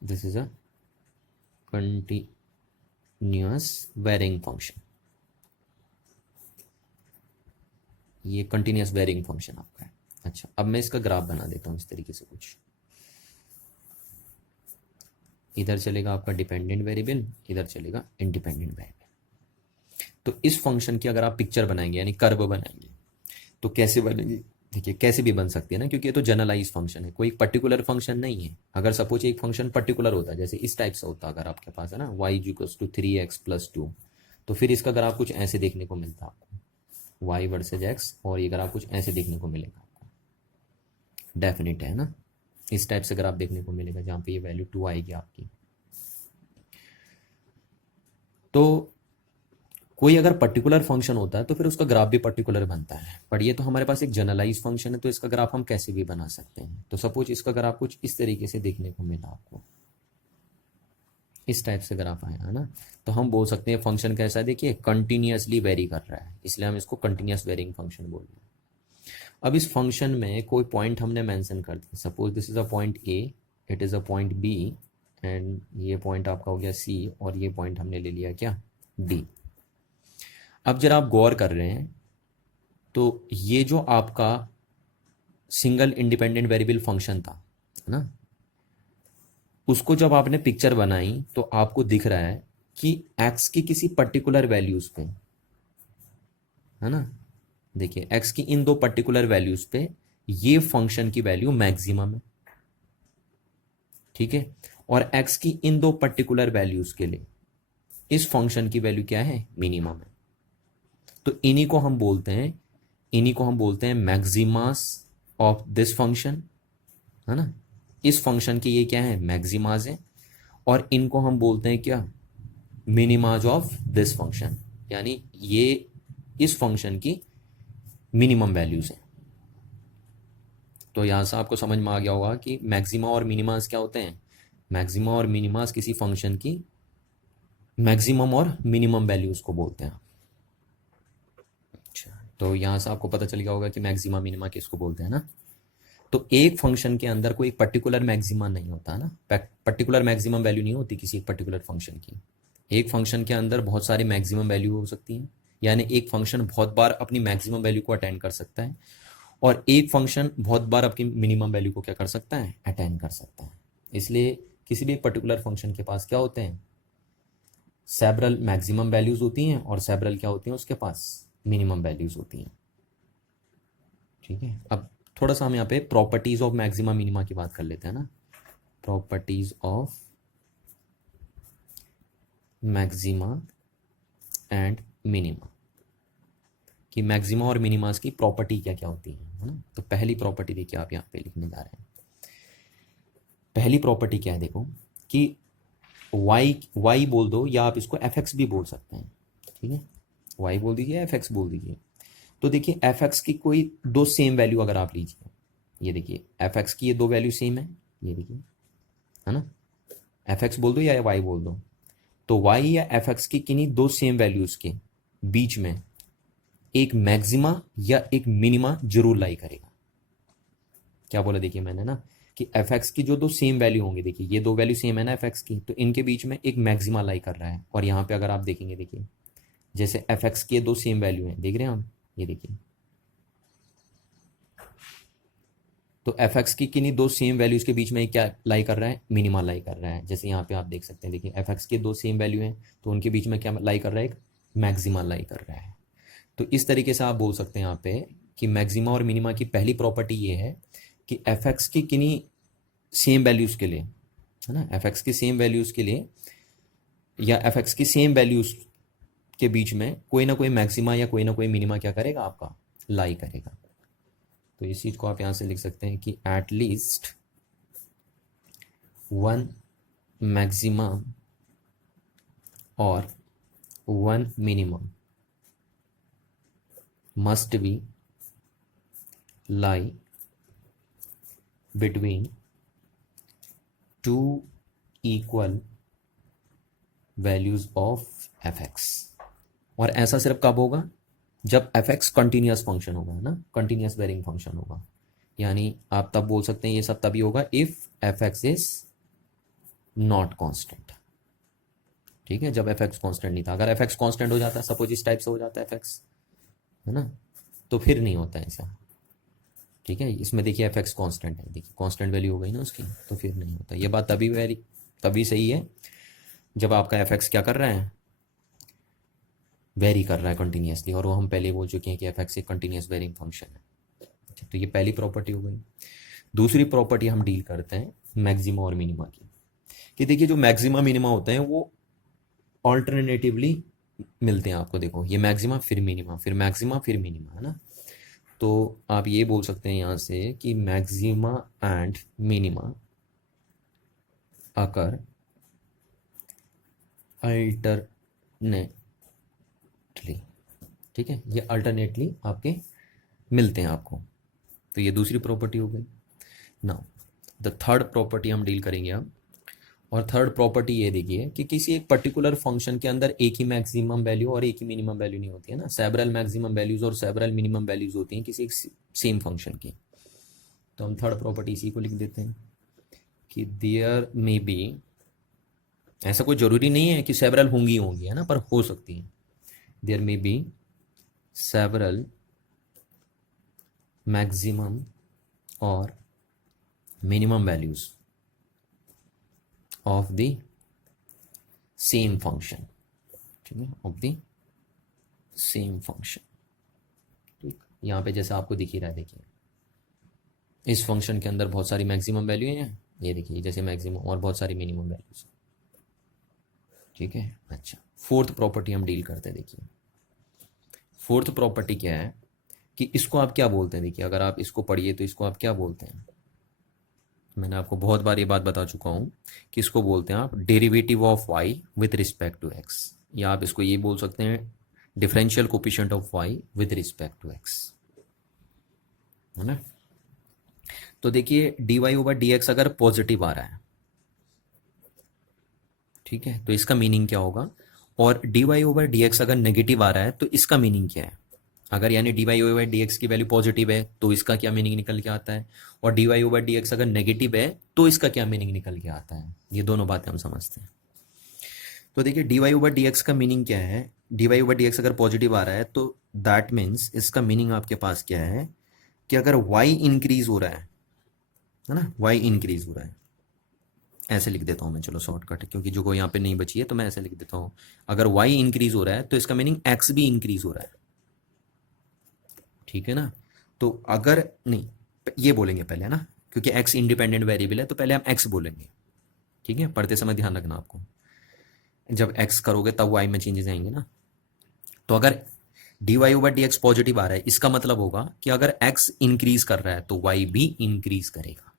This is a continuous varying function. ये कंटिन्यूअस वेरिंग फंक्शन आपका है। अच्छा, अब मैं इसका ग्राफ बना देता हूँ इस तरीके से कुछ। इधर चलेगा आपका डिपेंडेंट वेरिएबल, इधर चलेगा इंडिपेंडेंट वेरिएबल। तो इस फंक्शन की अगर आप पिक्चर बनाएंगे यानी कर्व बनाएंगे तो कैसे बनेगी? देखिए कैसे भी बन सकती है ना, क्योंकि ये तो जनरलाइज फंक्शन है, कोई पर्टिकुलर फंक्शन नहीं है। अगर सपोज एक फंक्शन पर्टिकुलर होता है, जैसे इस टाइप से होता, अगर आपके पास है ना y=3x+2, तो फिर इसका ग्राफ कुछ ऐसे देखने को मिलता है आपको, y वर्सेज x, और ये ग्राफ कुछ ऐसे देखने को मिलेगा आपको। डेफिनेट है ना, इस टाइप से ग्राफ देखने को मिलेगा जहाँ पे ये वैल्यू 2 आएगी आपकी। तो कोई अगर पर्टिकुलर फंक्शन होता है तो फिर उसका ग्राफ भी पर्टिकुलर बनता है, पर ये तो हमारे पास एक जनरलाइज फंक्शन है, तो इसका ग्राफ हम कैसे भी बना सकते हैं। तो सपोज इसका ग्राफ कुछ इस तरीके से देखने को मिला आपको, इस टाइप से ग्राफ आया है ना, तो हम बोल सकते हैं फंक्शन कैसा है, देखिए कंटिन्यूअसली वेरी कर रहा है, इसलिए हम इसको कंटिन्यूअस वेरिंग फंक्शन बोल रहे हैं। अब इस फंक्शन में कोई पॉइंट हमने मेंशन कर दिया, suppose this is a point A, it is a point B, and ये पॉइंट आपका हो गया सी, और ये पॉइंट हमने ले लिया क्या, डी। अब जरा आप गौर कर रहे हैं तो ये जो आपका सिंगल इंडिपेंडेंट वेरिएबल फंक्शन था, है ना, उसको जब आपने पिक्चर बनाई तो आपको दिख रहा है कि x की किसी पर्टिकुलर वैल्यूज पे, है ना, देखिए x की इन दो पर्टिकुलर वैल्यूज पे ये फंक्शन की वैल्यू मैक्सिमम है, ठीक है, और x की इन दो पर्टिकुलर वैल्यूज के लिए इस फंक्शन की वैल्यू क्या है, मिनिमम है। तो इन्हीं को हम बोलते हैं मैक्सिमास ऑफ दिस फंक्शन, है ना। इस फंक्शन के ये क्या है, मैक्सिमास है, और इनको हम बोलते हैं क्या, मिनिमाज ऑफ दिस फंक्शन, यानी ये इस फंक्शन की मिनिमम वैल्यूज है। तो यहां से आपको समझ में आ गया होगा कि मैक्सिमा और मिनिमास क्या होते हैं। मैक्सिमा और मिनिमास किसी फंक्शन की मैक्सिमम और मिनिमम वैल्यूज को बोलते हैं। अच्छा, तो यहां से आपको पता चल गया होगा कि मैक्सिमा मिनिमा किसको बोलते हैं ना। तो एक फंक्शन के अंदर कोई पर्टिकुलर मैक्सिमा नहीं होता ना, पर्टिकुलर मैक्सिमम वैल्यू नहीं होती किसी एक पर्टिकुलर फंक्शन की। एक फंक्शन के अंदर बहुत सारी मैक्सिमम वैल्यू हो सकती है, यानी एक फंक्शन बहुत बार अपनी मैक्सिमम वैल्यू को अटेंड कर सकता है, और एक फंक्शन बहुत बार अपनी मिनिमम वैल्यू को क्या कर सकता है, अटेंड कर सकता है। इसलिए किसी भी पर्टिकुलर फंक्शन के पास क्या होते हैं, सेवरल मैक्सिमम वैल्यूज होती हैं, और सेवरल क्या होती हैं, उसके पास मिनिमम वैल्यूज होती हैं, ठीक है। अब थोड़ा सा हम यहाँ पे प्रॉपर्टीज ऑफ मैक्सिमा मिनिमा की बात कर लेते हैं ना। Properties of maxima and minima, कि मैक्सिमा और मिनिमास की प्रॉपर्टी क्या क्या होती है ना। तो पहली प्रॉपर्टी देखिए आप यहाँ पे लिखने जा रहे हैं। पहली प्रॉपर्टी क्या है, देखो कि y बोल दो, या आप इसको fx भी बोल सकते हैं, ठीक है, y बोल दीजिए, fx बोल दीजिए। तो देखिए fx की कोई दो सेम वैल्यू अगर आप लीजिए, ये देखिए fx की ये दो वैल्यू सेम है, ये देखिए, है ना, fx बोल दो या y बोल दो, तो y या fx की किन्हीं दो सेम वैल्यूज के बीच में एक मैक्सिमा या एक मिनिमा जरूर लाई करेगा। क्या बोला देखिए मैंने ना, कि fx की जो दो सेम वैल्यू होंगे, देखिए ये दो वैल्यू सेम है ना fx की, तो इनके बीच में एक मैक्सिमा लाई कर रहा है। और यहाँ पे अगर आप देखेंगे, देखिए जैसे fx के दो सेम वैल्यू हैं, देख रहे हैं हम, ये देखिए, तो fx की किन्हीं दो सेम वैल्यूज के बीच में क्या लाई कर रहा है, मिनिमा लाई कर रहा है। जैसे यहाँ पे आप देख सकते हैं, देखिए fx के दो सेम वैल्यू हैं, तो उनके बीच में क्या लाई कर रहा है, एक मैक्सिमा लाई कर रहा है। तो इस तरीके से आप बोल सकते हैं यहाँ पे कि मैक्सिमा और मिनिमा की पहली प्रॉपर्टी ये है कि fx की किन्हीं सेम वैल्यूज के लिए है ना। एफ एक्स की सेम वैल्यूज़ के लिए या एफ एक्स की सेम वैल्यूज़ के बीच में कोई ना कोई मैक्सिमा या कोई ना कोई मिनिमा क्या करेगा आपका, लाई करेगा। तो इस चीज़ को आप यहाँ से लिख सकते हैं कि एट लीस्ट वन मैक्सिमा और one minimum must be lie between two equal values of fx। और ऐसा सिर्फ कब होगा, जब fx कंटिन्यूस फंक्शन होगा ना, कंटिन्यूस वेरिंग फंक्शन होगा। यानी आप तब बोल सकते हैं ये सब तभी होगा if fx is not constant. ठीक है, जब fx कांस्टेंट नहीं था। अगर fx कांस्टेंट हो जाता है, सपोज इस टाइप से हो जाता है fx, है ना, तो फिर नहीं होता ऐसा। ठीक है, इसमें देखिए एफ एक्स कॉन्स्टेंट है, देखिए कॉन्स्टेंट वैल्यू हो गई ना उसकी, तो फिर नहीं होता। ये बात तभी सही है जब आपका एफ एक्स क्या कर रहा है, वेरी कर रहा है कंटिन्यूसली। और वो हम पहले बोल चुके हैं कि एफ एक्स एक कंटिन्यूस वेरिंग फंक्शन है। अच्छा, तो ये पहली प्रॉपर्टी हो गई। दूसरी प्रॉपर्टी हम डील करते हैं मैक्सिमा और मिनिमा की, कि देखिए जो मैक्सिमा मिनिमा होते हैं वो ऑल्टरनेटिवली मिलते हैं आपको। देखो ये मैक्सिमा फिर मिनिमा, फिर मैक्सिमा फिर मिनिमा, है ना। तो आप ये बोल सकते हैं यहाँ से कि maxima and minima occur alternately. ठीक है, ये अल्टरनेटली आपके मिलते हैं आपको। तो ये दूसरी प्रॉपर्टी हो गई। नाउ द थर्ड प्रॉपर्टी हम डील करेंगे अब। और थर्ड प्रॉपर्टी ये देखिए कि किसी एक पर्टिकुलर फंक्शन के अंदर एक ही मैक्सिमम वैल्यू और एक ही मिनिमम वैल्यू नहीं होती है ना, सेवरल मैक्सिमम वैल्यूज और सेवरल मिनिमम वैल्यूज होती हैं किसी एक सेम फंक्शन की। तो हम थर्ड प्रॉपर्टी इसी को लिख देते हैं कि देयर मे बी, ऐसा कोई जरूरी नहीं है कि सेवरल होंगी होंगी, है ना, पर हो सकती है। There may be several maximum और minimum values of the same function। ठीक है, of the same function। ठीक, यहाँ पे जैसे आपको दिख ही रहा है, देखिए इस फंक्शन के अंदर बहुत सारी मैक्सिमम वैल्यू है, ये देखिए जैसे मैक्सिमम, और बहुत सारी मिनिमम वैल्यूज। ठीक है, अच्छा फोर्थ प्रॉपर्टी हम डील करते हैं। देखिए फोर्थ प्रॉपर्टी क्या है कि इसको आप क्या बोलते हैं। देखिए अगर आप इसको पढ़िए तो इसको आप क्या बोलते हैं, मैंने आपको बहुत बार ये बात बता चुका हूँ कि इसको बोलते हैं आप derivative of y with respect to x, या आप इसको ये बोल सकते हैं differential coefficient of y with respect to x, है ना। तो देखिए d Y over D x अगर पॉजिटिव आ रहा है, ठीक है, तो इसका मीनिंग क्या होगा। और d Y over D x अगर नेगेटिव आ रहा है तो इसका मीनिंग क्या है। अगर यानी d Y over D x की वैल्यू पॉजिटिव है तो इसका क्या मीनिंग निकल के आता है, और d Y over D x अगर नेगेटिव है तो इसका क्या मीनिंग निकल के आता है। ये दोनों बातें हम समझते हैं। तो देखिए d Y over D x का मीनिंग क्या है। D Y over D x अगर पॉजिटिव आ रहा है तो दैट मीन्स इसका मीनिंग आपके पास क्या है कि अगर वाई इंक्रीज हो रहा है ना, वाई इंक्रीज हो रहा है, ऐसे लिख देता हूं मैं, चलो शॉर्टकट है क्योंकि जो को यहाँ पे नहीं बची है तो मैं ऐसे लिख देता हूं। अगर वाई इंक्रीज हो रहा है तो इसका मीनिंग एक्स भी इंक्रीज हो रहा है। ठीक है ना, तो अगर नहीं, ये बोलेंगे पहले, है ना, क्योंकि एक्स इंडिपेंडेंट वेरिएबल है तो पहले हम एक्स बोलेंगे। ठीक है, पढ़ते समय ध्यान रखना आपको, जब एक्स करोगे तब वाई में चेंजेस आएंगे ना। तो अगर D Y over D x positive आ रहा है, इसका मतलब होगा कि अगर एक्स इंक्रीज कर रहा है तो वाई भी इंक्रीज करेगा।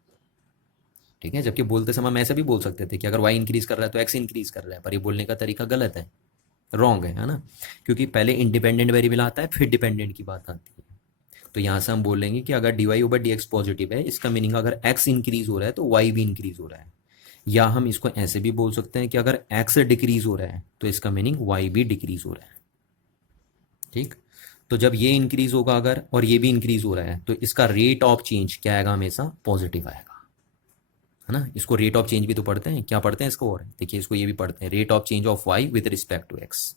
ठीक है, जबकि बोलते समय हम ऐसे भी बोल सकते थे कि अगर वाई इंक्रीज कर रहा है तो एक्स इंक्रीज कर रहा है, पर ये बोलने का तरीका गलत है, रॉन्ग है ना, क्योंकि पहले इंडिपेंडेंट वेरिएबल आता है फिर डिपेंडेंट की बात आती है। तो यहां से हम बोलेंगे कि अगर D Y over D x positive है, इसका मीनिंग अगर एक्स इंक्रीज हो रहा है तो वाई भी इंक्रीज हो रहा है। या हम इसको ऐसे भी बोल सकते हैं कि अगर एक्स डिक्रीज हो रहा है तो इसका मीनिंग वाई भी डिक्रीज हो रहा है। ठीक, तो जब ये इंक्रीज होगा अगर और ये भी इंक्रीज हो रहा है तो इसका रेट ऑफ चेंज क्या आएगा, हमेशा पॉजिटिव आएगा, है ना। इसको रेट ऑफ चेंज भी तो पढ़ते हैं, क्या पढ़ते हैं इसको, और देखिए इसको ये भी पढ़ते हैं, rate of change of y with respect to x.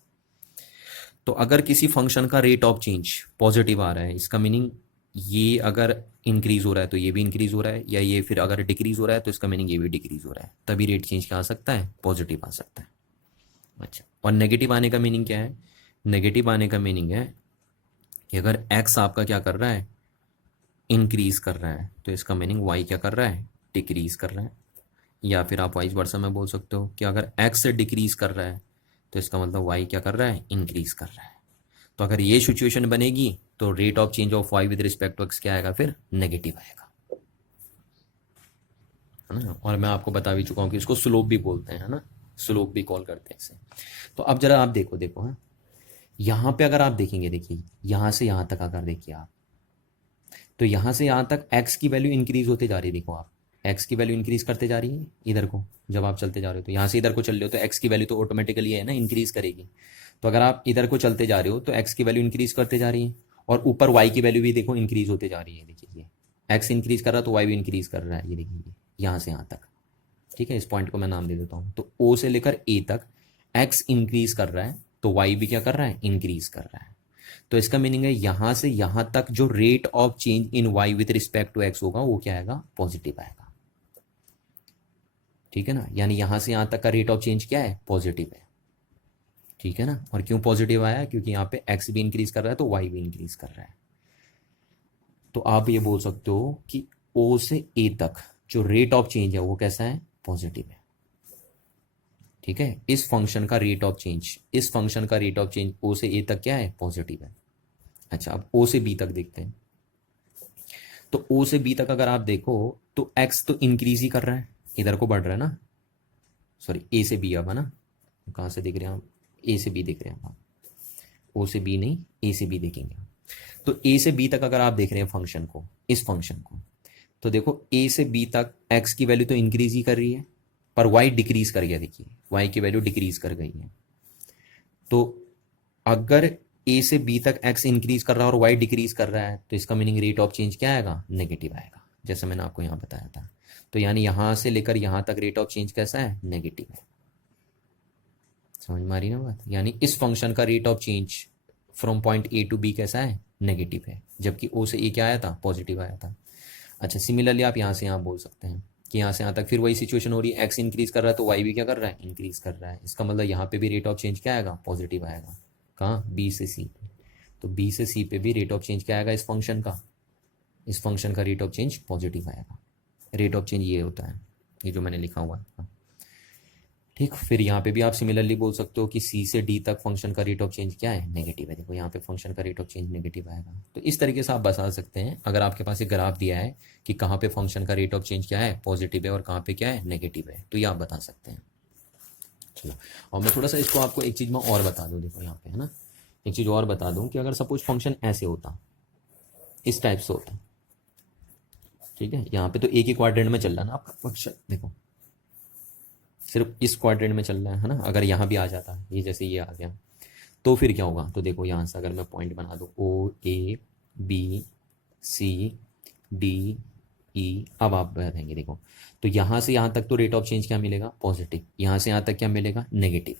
तो अगर किसी फंक्शन का रेट ऑफ चेंज पॉजिटिव आ रहा है, इसका मीनिंग ये अगर इंक्रीज हो रहा है तो ये भी इंक्रीज हो रहा है, या ये फिर अगर डिक्रीज हो रहा है तो इसका मीनिंग ये भी डिक्रीज हो रहा है, तभी रेट चेंज क्या आ सकता है, पॉजिटिव आ सकता है। अच्छा, और नेगेटिव आने का मीनिंग क्या है। नेगेटिव आने का मीनिंग है कि अगर एक्स आपका क्या कर रहा है, इंक्रीज कर रहा है, तो इसका मीनिंग वाई क्या कर रहा है, डिक्रीज कर रहा है। या फिर आप वाइस वर्सा में बोल सकते हो कि अगर एक्स से डिक्रीज कर रहा है तो इसका मतलब वाई क्या कर रहा है, इंक्रीज कर रहा है। तो अगर ये सिचुएशन बनेगी तो rate of change of y with respect to x क्या आएगा, फिर नेगेटिव आएगा, है ना। और मैं आपको बता भी चुका हूँ कि इसको स्लोप भी बोलते हैं, है ना, स्लोप भी कॉल करते हैं इसे। तो अब जरा आप देखो देखो, हाँ, यहाँ पे अगर आप देखेंगे, देखिए यहाँ से यहाँ तक अगर देखिए आप, तो यहाँ से यहाँ तक एक्स की वैल्यू इंक्रीज होते जा रही है। देखो आप, एक्स की वैल्यू इंक्रीज करते जा रही है इधर को, जब आप चलते जा रहे हो तो यहाँ से इधर को चल रहे हो तो एक्स की वैल्यू तो ऑटोमेटिकली है ना, इंक्रीज करेगी। तो अगर आप इधर को चलते जा रहे हो तो एक्स की वैल्यू इंक्रीज करते जा रही है, और ऊपर वाई की वैल्यू भी देखो इंक्रीज होते जा रही है। देखिए ये एक्स इंक्रीज कर रहा है तो वाई भी इंक्रीज कर रहा है, ये देखिए यहाँ से यहाँ तक। ठीक है, इस पॉइंट को मैं नाम दे देता हूँ। तो ओ से लेकर ए तक एक्स इंक्रीज कर रहा है तो वाई भी क्या कर रहा है, इंक्रीज कर रहा है। तो इसका मीनिंग है यहां से यहां तक जो rate of change in y with respect to x होगा वो क्या आएगा, पॉजिटिव आएगा। ठीक है ना, यानी यहां से यहां तक का रेट ऑफ चेंज क्या है, पॉजिटिव है। ठीक है ना, और क्यों पॉजिटिव आया, क्योंकि यहाँ पे एक्स भी इंक्रीज कर रहा है तो वाई भी इंक्रीज कर रहा है। तो आप ये बोल सकते हो कि ओ से ए तक जो रेट ऑफ चेंज है वो कैसा है, पॉजिटिव है। ठीक है, इस फंक्शन का रेट ऑफ चेंज, इस फंक्शन का रेट ऑफ चेंज ओ से ए तक क्या है, पॉजिटिव है। अच्छा, अब ओ से बी तक देखते हैं। तो ओ से बी तक अगर आप देखो तो एक्स तो इंक्रीज ही कर रहा है, इधर को बढ़ रहा है ना, सॉरी ए से बी, अब है ना, कहाँ से देख रहे हैं आप, ए से बी देख रहे हैं आप, ओ से बी नहीं, ए से बी देखेंगे। तो ए से बी तक अगर आप देख रहे हैं फंक्शन को, इस फंक्शन को, तो देखो ए से बी तक एक्स की वैल्यू तो इंक्रीज ही कर रही है, पर वाई डिक्रीज कर गया। देखिए वाई की वैल्यू डिक्रीज कर गई है। तो अगर ए से बी तक एक्स इंक्रीज कर रहा है और वाई डिक्रीज कर रहा है तो इसका मीनिंग रेट ऑफ चेंज क्या आएगा, नेगेटिव आएगा, जैसा मैंने आपको यहाँ बताया था। तो यानी यहां से लेकर यहां तक रेट ऑफ चेंज कैसा है, नेगेटिव है। समझ में आ रही ना बात, यानी इस फंक्शन का rate of change from point A to B कैसा है, नेगेटिव है, जबकि ओ से ए क्या आया था, पॉजिटिव आया था। अच्छा, सिमिलरली आप यहाँ से यहाँ बोल सकते हैं कि यहाँ से यहाँ तक फिर वही सिचुएशन हो रही है, एक्स इंक्रीज कर रहा है तो वाई भी क्या कर रहा है, इंक्रीज कर रहा है। इसका मतलब यहाँ पे भी रेट ऑफ चेंज क्या आएगा, पॉजिटिव आएगा। कहाँ, बी से सी पे। तो बी से सी पे भी रेट ऑफ चेंज क्या आएगा, इस फंक्शन का, इस फंक्शन का रेट ऑफ चेंज पॉजिटिव आएगा। रेट ऑफ चेंज ये होता है, ये जो मैंने लिखा हुआ है। ठीक, फिर यहाँ पे भी आप सिमिलरली बोल सकते हो कि सी से डी तक फंक्शन का रेट ऑफ चेंज क्या है, नेगेटिव है। देखो यहाँ पे फंक्शन का रेट ऑफ चेंज नेगेटिव आएगा। तो इस तरीके से आप बता सकते हैं, अगर आपके पास एक ग्राफ दिया है कि कहाँ पे फंक्शन का रेट ऑफ चेंज क्या है, पॉजिटिव है, और कहाँ पे क्या है, नेगेटिव है, तो ये आप बता सकते हैं। चलो, और मैं थोड़ा सा इसको आपको एक चीज़ में और बता दूँ। देखो यहाँ पे, है ना, एक चीज़ और बता दूँ कि अगर सपोज फंक्शन ऐसे होता, इस टाइप से होता, ठीक है, यहाँ पे तो एक ही क्वाड्रेंट में चल रहा है ना आपका फंक्शन, देखो सिर्फ इस क्वाड्रेंट में चल रहा है ना। अगर यहाँ भी आ जाता, ये जैसे ये आ गया, तो फिर क्या होगा, तो देखो यहाँ से अगर मैं पॉइंट बना दूँ ओ A B C D E, अब आप बताएंगे देखो, तो यहाँ से यहाँ तक तो रेट ऑफ चेंज क्या मिलेगा, पॉजिटिव, यहाँ से यहाँ तक क्या मिलेगा, नेगेटिव।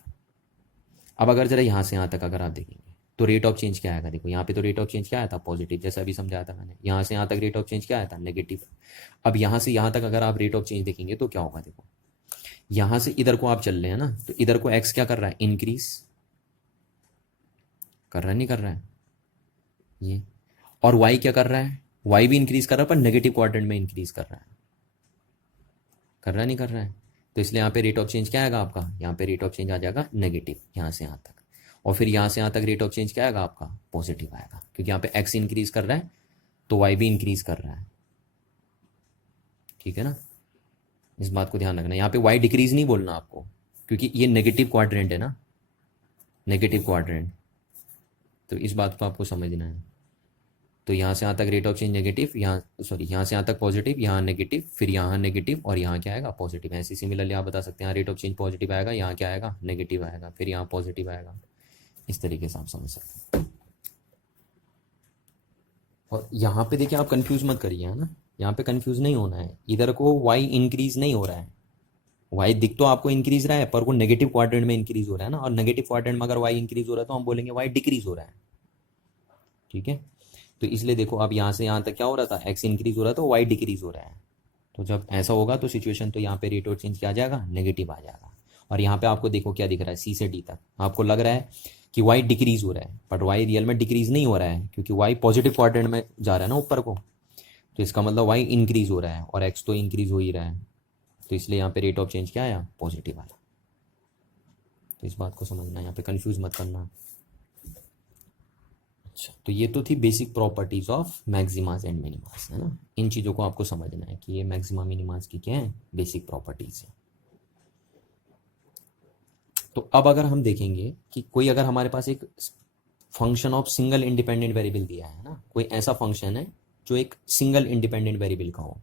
अब अगर जरा यहाँ से यहाँ तक अगर आप देखेंगे तो रेट ऑफ चेंज क्या आएगा, देखो यहाँ पे तो रेट ऑफ चेंज क्या आया था, पॉजिटिव, जैसा अभी समझाया था मैंने। यहाँ से यहाँ तक रेट ऑफ चेंज क्या आया था, नेगेटिव। अब यहाँ से यहाँ तक अगर आप रेट ऑफ चेंज देखेंगे तो क्या होगा, देखो यहाँ से इधर को आप चल रहे हैं ना, तो इधर को एक्स क्या कर रहा है, इंक्रीज कर रहा है, नहीं कर रहा है ये, और वाई क्या कर रहा है, वाई भी इंक्रीज कर रहा है पर नेगेटिव क्वाड्रेंट में इंक्रीज कर रहा है, कर रहा है, नहीं कर रहा है। तो इसलिए यहाँ पे रेट ऑफ चेंज क्या आएगा आपका, यहाँ पे रेट ऑफ चेंज आ जाएगा नेगेटिव यहाँ से यहाँ तक, और फिर यहाँ से यहाँ तक रेट ऑफ चेंज क्या आएगा आपका, पॉजिटिव आएगा, क्योंकि यहाँ पे एक्स इंक्रीज कर रहा है तो वाई भी इंक्रीज कर रहा है। ठीक है ना, इस बात को ध्यान रखना, यहाँ पे वाई डिक्रीज नहीं बोलना आपको, क्योंकि ये नेगेटिव क्वाड्रेंट है ना, नेगेटिव क्वाड्रेंट, तो इस बात को आपको समझना है। तो यहाँ से यहाँ तक रेट ऑफ चेंज नेगेटिव, यहाँ सॉरी यहाँ से यहाँ तक पॉजिटिव, यहाँ नेगेटिव, फिर यहाँ नेगेटिव, और यहाँ क्या आएगा, पॉजिटिव। ऐसे सिमिलरली आप बता सकते हैं, यहाँ रेट ऑफ चेंज पॉजिटिव आएगा, यहाँ क्या आएगा, नेगेटिव आएगा, फिर यहाँ पॉजिटिव आएगा। इस तरीके से आप समझ सकते हैं। और यहाँ पे देखिए, आप कंफ्यूज मत करिए, है ना, यहाँ पे कंफ्यूज नहीं होना है। इधर को वाई इंक्रीज नहीं हो रहा है, वाई दिख तो आपको इंक्रीज रहा है पर वो नेगेटिव क्वाड्रेंट में इंक्रीज हो रहा है ना, और नेगेटिव क्वाड्रेंट में अगर वाई इंक्रीज हो रहा है तो हम बोलेंगे वाई डिक्रीज हो रहा है। ठीक है, तो इसलिए देखो अब यहाँ से यहाँ तक क्या हो रहा था, एक्स इंक्रीज हो रहा था तो वाई डिक्रीज हो रहा है। तो जब ऐसा होगा तो सिचुएशन, तो यहाँ पे रेट ऑफ चेंज क्या आ जाएगा, नेगेटिव आ जाएगा। और यहाँ पे आपको देखो क्या दिख रहा है, सी से डी तक आपको लग रहा है कि वाई डिक्रीज हो रहा है, बट वाई रियल में डिक्रीज नहीं हो रहा है, क्योंकि वाई पॉजिटिव क्वाड्रेंट में जा रहा है ना ऊपर को। तो इसका मतलब वाई इंक्रीज हो रहा है और एक्स तो इंक्रीज हो ही रहा है। तो इसलिए यहाँ पे रेट ऑफ चेंज क्या आया, पॉजिटिव आया। तो इस बात को समझना, यहाँ पे कंफ्यूज मत करना। अच्छा, तो ये तो थी basic properties of maximas and minimas, है ना। इन चीज़ों को आपको समझना है कि ये मैक्सिमा मिनिमास की क्या है, बेसिक प्रॉपर्टीज है। तो अब अगर हम देखेंगे कि कोई अगर हमारे पास एक function of single independent variable दिया है ना, कोई ऐसा फंक्शन है जो एक सिंगल इंडिपेंडेंट वेरिएबल का हो,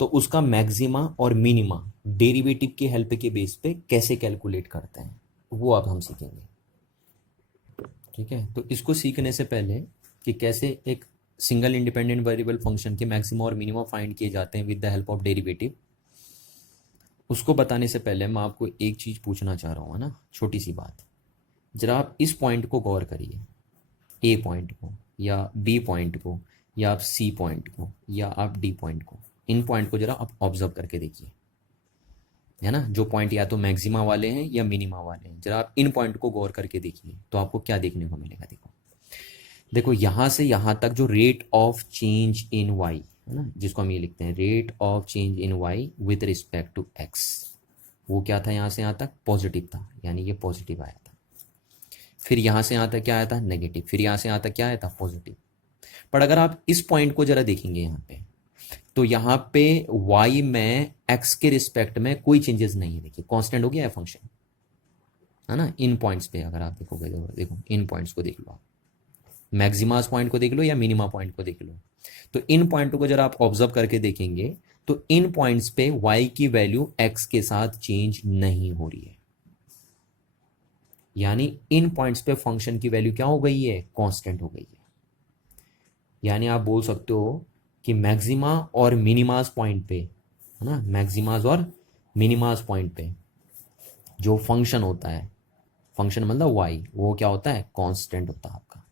तो उसका मैक्सिमा और मिनिमा डेरिवेटिव की हेल्प के बेस पे कैसे कैलकुलेट करते हैं, वो अब हम सीखेंगे। ठीक है, तो इसको सीखने से पहले कि कैसे एक सिंगल इंडिपेंडेंट वेरिएबल फंक्शन के मैक्सिमा और मिनिमा फाइंड किए जाते हैं with the help of derivative, उसको बताने से पहले मैं आपको एक चीज़ पूछना चाह रहा हूँ, है ना, छोटी सी बात। जरा आप इस पॉइंट को गौर करिए, ए पॉइंट को या बी पॉइंट को या आप सी पॉइंट को या आप डी पॉइंट को, इन पॉइंट को जरा आप ऑब्जर्व करके देखिए, है ना। जो पॉइंट या तो मैक्सिमा वाले हैं या मिनिमा वाले हैं, जरा आप इन पॉइंट को गौर करके देखिए तो आपको क्या देखने को मिलेगा। देखो देखो, यहाँ से यहाँ तक जो rate of change in y है ना, जिसको हम ये लिखते हैं rate of change in y with respect to x, वो क्या था, यहाँ से यहाँ तक पॉजिटिव था, यानी ये पॉजिटिव आया था। फिर यहाँ से यहाँ तक क्या आया था, नेगेटिव। फिर यहाँ से यहाँ तक क्या आया था, पॉजिटिव। पर अगर आप इस पॉइंट को जरा देखेंगे यहाँ पे, तो यहाँ पे y में x के रिस्पेक्ट में कोई चेंजेस नहीं है। देखिए कांस्टेंट हो गया है फंक्शन, है ना। इन पॉइंट्स पे अगर आप देखोगे, देखो इन पॉइंट्स को देख लो, आप मैक्सिमास पॉइंट को देख लो या मिनिमा पॉइंट को देख लो, तो इन पॉइंटों को जरा आप ऑब्जर्व करके देखेंगे तो इन पॉइंट्स पे y की वैल्यू x के साथ चेंज नहीं हो रही है, यानी इन पॉइंट्स पे फंक्शन की वैल्यू क्या हो गई है, कांस्टेंट हो गई है। यानी आप बोल सकते हो कि मैक्सिमा और मिनिमास पॉइंट पे, है ना, मैक्सिमास और मिनिमास पॉइंट पे जो फंक्शन होता है, फंक्शन मतलब y, वो क्या होता है, कांस्टेंट होता है आपका।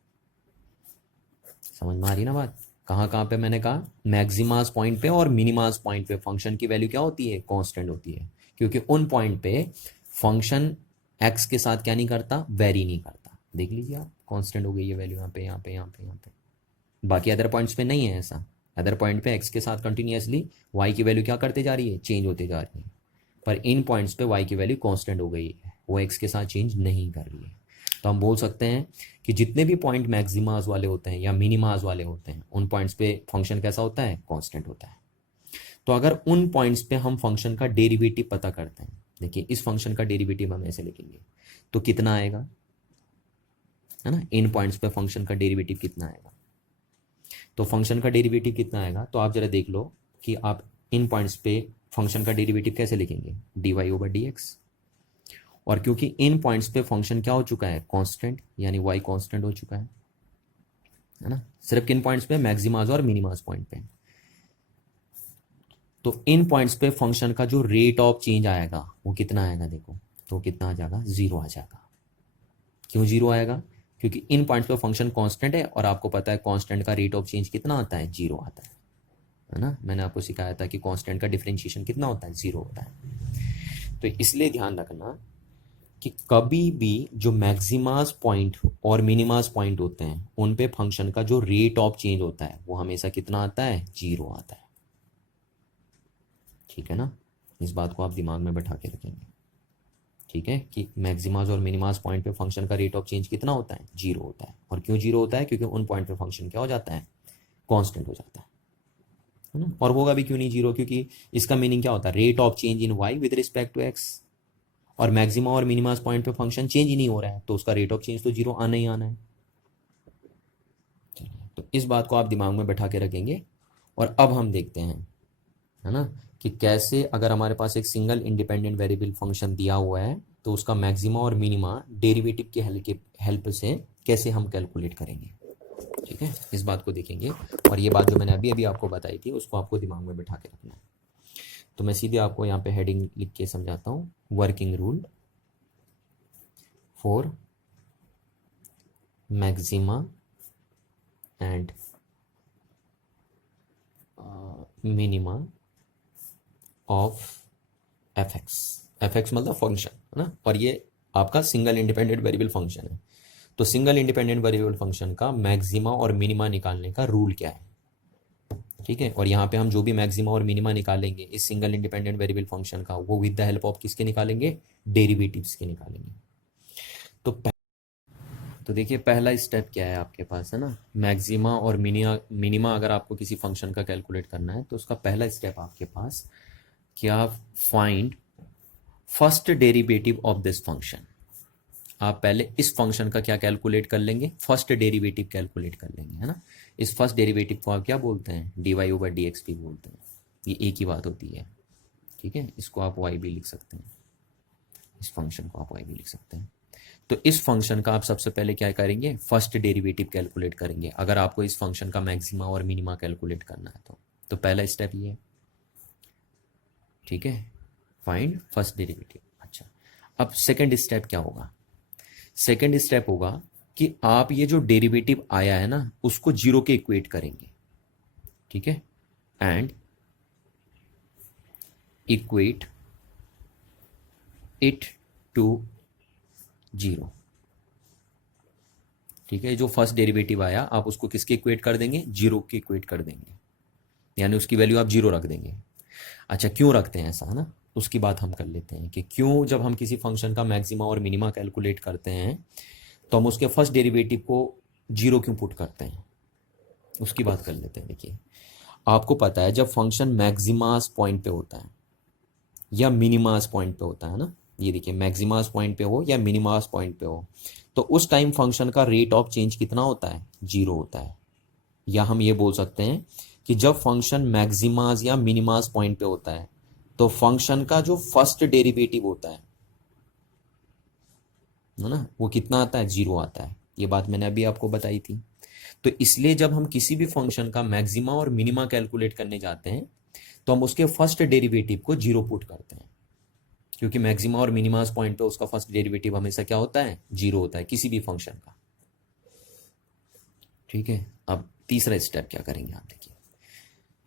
समझ में आ रही ना बात। कहाँ कहाँ पे मैंने कहा, मैक्सिमास पॉइंट पे और मिनिमास पॉइंट पे फंक्शन की वैल्यू क्या होती है, कांस्टेंट होती है, क्योंकि उन पॉइंट पे फंक्शन x के साथ क्या नहीं करता, वेरी नहीं करता। देख लीजिए आप, कांस्टेंट हो गई है वैल्यू यहाँ पे, यहाँ पे, यहाँ पे, यहाँ पे। बाकी अदर पॉइंट्स पे नहीं है ऐसा। अदर पॉइंट पे x के साथ कंटिन्यूसली y की वैल्यू क्या करते जा रही है, चेंज होते जा रही है। पर इन पॉइंट्स पे y की वैल्यू कांस्टेंट हो गई है, वो x के साथ चेंज नहीं कर रही है। तो हम बोल सकते हैं कि जितने भी पॉइंट मैक्सिमास वाले होते हैं या मिनिमास वाले होते हैं, उन पॉइंट्स पे फंक्शन कैसा होता है, कांस्टेंट होता है। तो अगर उन पॉइंट्स पे हम फंक्शन का डेरिवेटिव पता करते हैं, देखिए इस फंक्शन का डेरिवेटिव हम ऐसे लिखेंगे तो कितना आएगा, है ना। इन पॉइंट्स पे फंक्शन का डेरिवेटिव कितना आएगा, तो फंक्शन का डेरिवेटिव कितना आएगा, तो आप जरा देख लो कि आप इन पॉइंट्स पे फंक्शन का डेरिवेटिव कैसे लिखेंगे, dy/dx। और क्योंकि इन पॉइंट्स पे फंक्शन क्या हो चुका है, कांस्टेंट, यानी y कांस्टेंट हो चुका है ना। सिर्फ किन पॉइंट्स पे, मैक्सिमास और मिनिमास पॉइंट पे। तो इन पॉइंट्स पे फंक्शन का जो रेट ऑफ चेंज आएगा वो कितना आएगा, देखो तो कितना आ जाएगा, 0 आ जाएगा। क्यों 0 आएगा, क्योंकि इन पॉइंट्स पे फंक्शन कांस्टेंट है और आपको पता है कांस्टेंट का रेट ऑफ चेंज कितना आता है, 0 आता है ना। मैंने आपको सिखाया था कि कांस्टेंट का डिफरेंशिएशन कितना होता है, 0 होता है। तो इसलिए ध्यान रखना कि कभी भी जो मैक्सिमास पॉइंट और मिनिमास पॉइंट होते हैं उन पे फंक्शन का जो रेट ऑफ चेंज होता है वो हमेशा कितना आता है, 0 आता है। ठीक है ना, इस बात को आप दिमाग में बैठा के रखेंगे। ठीक है, कि मैक्सिमास और मिनिमास पॉइंट पे फंक्शन का रेट ऑफ चेंज कितना होता है, 0 होता है। और क्यों 0 होता है, क्योंकि उन पॉइंट पे फंक्शन क्या हो जाता है, कांस्टेंट हो जाता है ना। और होगा भी क्यों नहीं 0, क्योंकि इसका मीनिंग क्या होता है, rate of change in y with respect to x. और मैक्सिमा और मिनिमास पॉइंट पे फंक्शन चेंज ही नहीं हो रहा है, तो उसका रेट ऑफ चेंज तो 0 आना ही आना है। तो इस बात को आप दिमाग में बैठा के रखेंगे। और अब हम देखते हैं, है ना, कि कैसे अगर हमारे पास एक सिंगल इंडिपेंडेंट वेरिएबल फंक्शन दिया हुआ है तो उसका मैक्सिमा और मिनिमा डेरिवेटिव की हेल्प से कैसे हम कैलकुलेट करेंगे। ठीक है, इस बात को देखेंगे। और ये बात जो मैंने अभी अभी आपको बताई थी उसको आपको दिमाग में बैठा के रखना है। तो मैं सीधे आपको यहाँ पे हेडिंग लिख के समझाता हूँ, working rule for maxima and minima of f x मतलब फंक्शन, है ना। और ये आपका सिंगल इंडिपेंडेंट वेरिएबल फंक्शन है। तो सिंगल इंडिपेंडेंट वेरिएबल फंक्शन का मैक्सिमा और मिनिमा निकालने का रूल क्या है, ठीक है, और यहाँ पे हम जो भी मैक्सिमा और मिनिमा निकालेंगे इस सिंगल इंडिपेंडेंट वेरिएबल फंक्शन का, वो विद द हेल्प ऑफ किसके निकालेंगे, डेरिवेटिव्स के निकालेंगे। तो तो देखिए पहला स्टेप क्या है आपके पास, है ना, मैक्सिमा और मिनिमा अगर आपको किसी फंक्शन का कैलकुलेट करना है तो उसका पहला स्टेप आपके पास क्या, find first derivative of this function. आप पहले इस फंक्शन का क्या कैलकुलेट कर लेंगे, फर्स्ट डेरिवेटिव कैलकुलेट कर लेंगे, है ना। इस फर्स्ट डेरिवेटिव को आप क्या बोलते हैं, dy/dx भी बोलते हैं, ये एक ही बात होती है। ठीक है, इसको आप y भी लिख सकते हैं, इस फंक्शन को आप y भी लिख सकते हैं। तो इस फंक्शन का आप सबसे पहले क्या करेंगे, फर्स्ट डेरिवेटिव कैलकुलेट करेंगे, अगर आपको इस फंक्शन का मैक्सिमा और मिनिमा कैलकुलेट करना है तो पहला स्टेप ये है। ठीक है, फाइंड फर्स्ट डेरिवेटिव। अच्छा, अब सेकंड स्टेप क्या होगा, सेकंड स्टेप होगा कि आप ये जो डेरिवेटिव आया है ना उसको जीरो के इक्वेट करेंगे। ठीक है, and equate it to zero. ठीक है, जो फर्स्ट डेरिवेटिव आया आप उसको किसके इक्वेट कर देंगे, जीरो के इक्वेट कर देंगे, यानी उसकी वैल्यू आप जीरो रख देंगे। अच्छा, क्यों रखते हैं ऐसा, है ना, उसकी बात हम कर लेते हैं कि क्यों जब हम किसी फंक्शन का मैक्सिमा और मिनिमा कैलकुलेट करते हैं तो हम उसके फर्स्ट डेरिवेटिव को जीरो क्यों पुट करते हैं, उसकी बात कर लेते हैं। देखिए आपको पता है जब फंक्शन मैक्सिमास पॉइंट पे होता है या मिनिमास पॉइंट पे होता है ना, ये देखिए मैक्सिमास पॉइंट पे हो या मिनिमास पॉइंट पे हो, तो उस टाइम फंक्शन का रेट ऑफ चेंज कितना होता है, जीरो होता है। या हम ये बोल सकते हैं कि जब फंक्शन मैक्सिमास या मिनिमास पॉइंट पे होता है तो फंक्शन का जो फर्स्ट डेरिवेटिव होता है ना, वो कितना आता है, जीरो आता है। ये बात मैंने अभी आपको बताई थी। तो इसलिए जब हम किसी भी फंक्शन का मैक्सिमा और मिनिमा कैलकुलेट करने जाते हैं तो हम उसके फर्स्ट डेरिवेटिव को जीरो पुट करते हैं, क्योंकि मैक्सिमा और मिनिमास पॉइंट पे उसका फर्स्ट डेरिवेटिव हमेशा क्या होता है, जीरो होता है किसी भी फंक्शन का। ठीक है, अब तीसरा स्टेप क्या करेंगे आप देखिए,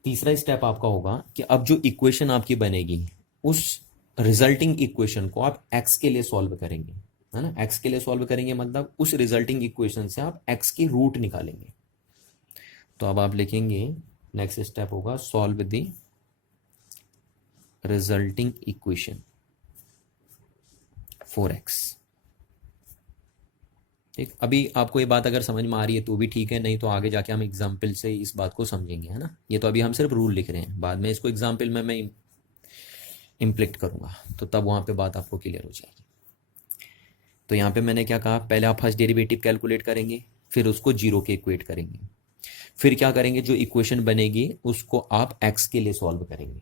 तीसरा स्टेप आपका होगा कि अब जो इक्वेशन आपकी बनेगी उस रिजल्टिंग इक्वेशन को आप एक्स के लिए सॉल्व करेंगे, है ना। एक्स के लिए सॉल्व करेंगे मतलब उस रिजल्टिंग इक्वेशन से आप एक्स की रूट निकालेंगे। तो अब आप लिखेंगे, नेक्स्ट स्टेप होगा solve the resulting equation for x. ठीक, अभी आपको ये बात अगर समझ में आ रही है तो भी ठीक है, नहीं तो आगे जाके हम एग्जाम्पल से इस बात को समझेंगे, है ना। ये तो अभी हम सिर्फ रूल लिख रहे हैं, बाद में इसको एग्जाम्पल में मैं इम्प्लिक्ट करूंगा तो तब वहां पे बात आपको क्लियर हो जाएगी। तो यहाँ पे मैंने क्या कहा, पहले आप फर्स्ट डेरिवेटिव कैलकुलेट करेंगे, फिर उसको जीरो के इक्वेट करेंगे, फिर क्या करेंगे, जो इक्वेशन बनेगी उसको आप एक्स के लिए सॉल्व करेंगे,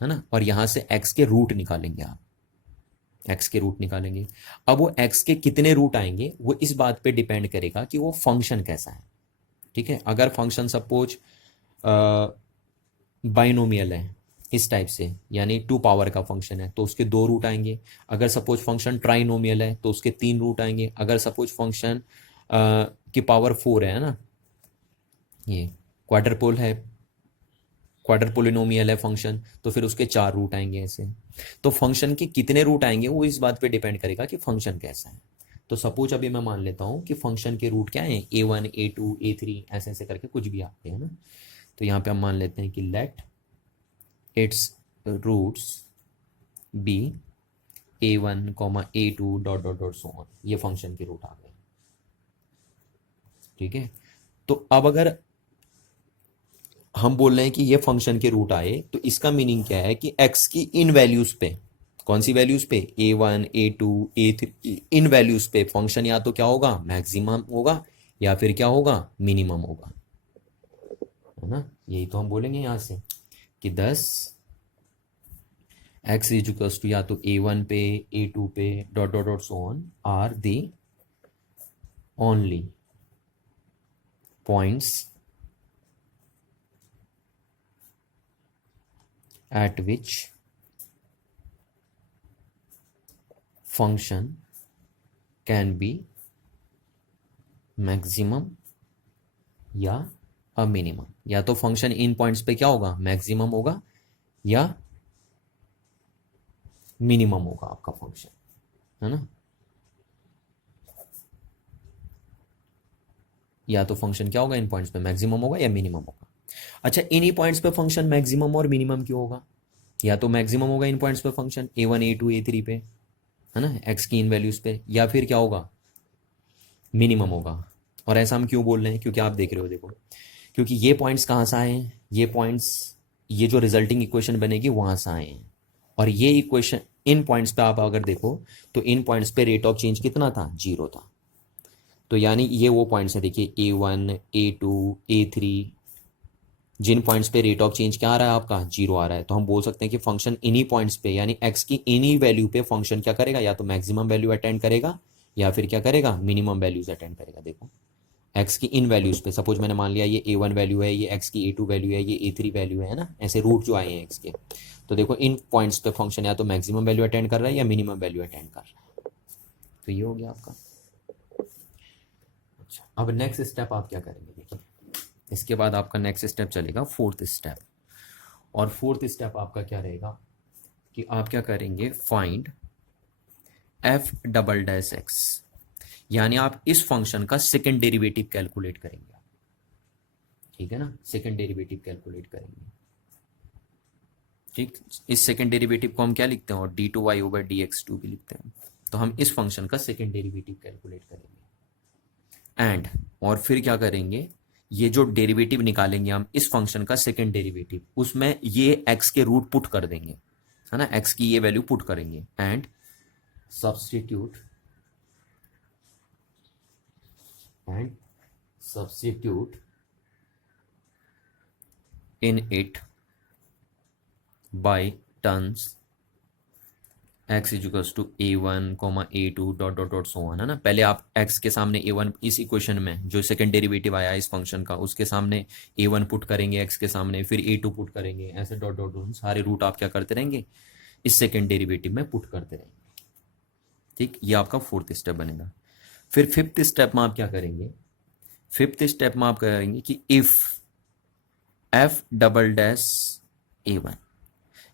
है ना, और यहां से एक्स के रूट निकालेंगे, आप एक्स के रूट निकालेंगे। अब वो एक्स के कितने रूट आएंगे वो इस बात पे डिपेंड करेगा कि वो फंक्शन कैसा है। ठीक है, अगर फंक्शन सपोज बाइनोमियल है इस टाइप से, यानी टू पावर का फंक्शन है तो उसके दो रूट आएंगे। अगर सपोज फंक्शन ट्राइनोमियल है तो उसके तीन रूट आएंगे। अगर सपोज फंक्शन की पावर फोर है ना, ये क्वाड्रपोल है, क्वाड्रपोलिनोमियल है फंक्शन, तो फिर उसके चार रूट आएंगे ऐसे। तो फंक्शन के कितने रूट आएंगे वो इस बात पे डिपेंड करेगा कि फंक्शन कैसा है। तो सपोज अभी मैं मान लेता हूँ कि फंक्शन के रूट क्या है, a1 a2 a3 ऐसे ऐसे करके कुछ भी आते हैं ना। तो यहाँ पे हम मान लेते हैं कि let its roots be a1 a2 dot dot dot so on, ये फंक्शन के रूट आ गए। ठीक है, तो अब अगर हम बोल रहे हैं कि ये फंक्शन के रूट आए तो इसका मीनिंग क्या है कि x की इन वैल्यूज पे, कौन सी वैल्यूज पे, a1 a2 a3, इन वैल्यूज पे फंक्शन या तो क्या होगा, मैक्सिमम होगा या फिर क्या होगा, मिनिमम होगा, है ना। यही तो हम बोलेंगे यहां से कि 10 x इज इक्वल्स टू या तो a1 पे a2 पे dot dot dot so on are the only points at which function can be maximum या अ मिनिमम। या तो फंक्शन इन पॉइंट्स पे क्या होगा, मैक्सिमम होगा या मिनिमम होगा आपका फंक्शन, है ना। या तो फंक्शन क्या होगा इन पॉइंट्स पे, मैक्सिमम होगा या मिनिमम होगा। अच्छा, इन्हीं पॉइंट्स पे फंक्शन मैक्सिमम और मिनिमम क्यों होगा? या तो मैक्सिमम होगा इन पॉइंट्स पे फंक्शन A1 A2 A3 पे, है ना, एक्स की इन वैल्यूज पे, या फिर क्या होगा, मिनिमम होगा। और ऐसा हम क्यों बोल रहे हैं? क्योंकि आप देख रहे हो, देखो, क्योंकि ये पॉइंट्स कहाँ से आए हैं, ये पॉइंट्स, ये जो रिजल्टिंग इक्वेशन बनेगी वहां से आए हैं। और ये इक्वेशन, इन पॉइंट्स पे आप अगर देखो तो इन पॉइंट्स पे रेट ऑफ चेंज कितना था, 0 था। तो यानी ये वो पॉइंट्स है, देखिए A1 A2 A3, जिन पॉइंट्स पे रेट ऑफ चेंज क्या आ रहा है आपका, 0 आ रहा है। तो हम बोल सकते हैं कि फंक्शन इन्हीं पॉइंट्स पे, यानी एक्स की इन्हीं वैल्यू पे फंक्शन क्या करेगा, या तो मैक्सिमम वैल्यू अटेंड करेगा या फिर क्या करेगा, मिनिमम वैल्यूज अटेंड करेगा। देखो, एक्स की इन वैल्यूज पे, सपोज मैंने मान लिया ये A1 वैल्यू है, ये एक्स की A2 वैल्यू है, ये A3 वैल्यू है ना, ऐसे रूट जो आए हैं एक्स के। तो देखो, इन पॉइंट्स पे फंक्शन या तो मैक्सिमम वैल्यू अटेंड कर रहा है या मिनिमम वैल्यू अटेंड कर रहा है। तो ये हो गया आपका। अच्छा, अब नेक्स्ट स्टेप आप क्या करेंगे, देखिए, इसके बाद आपका नेक्स्ट स्टेप चलेगा फोर्थ स्टेप। और फोर्थ स्टेप आपका क्या रहेगा कि आप क्या करेंगे, find F double dash x, यानी आप इस फंक्शन का सेकेंड डेरिवेटिव कैलकुलेट करेंगे। ठीक है ना, सेकेंड डेरिवेटिव कैलकुलेट करेंगे। ठीक, इस सेकेंड डेरिवेटिव को हम क्या लिखते हैं, और d2y/dx2 भी लिखते हैं। तो हम इस फंक्शन का सेकेंड डेरिवेटिव कैलकुलेट करेंगे। एंड, और फिर क्या करेंगे, ये जो डेरिवेटिव निकालेंगे हम इस फंक्शन का सेकेंड डेरिवेटिव, उसमें ये x के रूट पुट कर देंगे, है ना, x की ये वैल्यू पुट करेंगे। And substitute in it by terms x equals to A1, A2 dot dot dot so on, है ना। पहले आप x के सामने A1, इस इक्वेशन में जो सेकंड डेरिवेटिव आया इस फंक्शन का, उसके सामने A1 पुट करेंगे x के सामने, फिर A2 पुट करेंगे, ऐसे डॉट डॉट डॉट सारे रूट आप क्या करते रहेंगे, इस सेकंड डेरिवेटिव में पुट करते रहेंगे। ठीक, ये आपका फोर्थ स्टेप बनेगा। फिर फिफ्थ स्टेप में आप क्या करेंगे, फिफ्थ स्टेप में आप करेंगे कि if F double dash A1,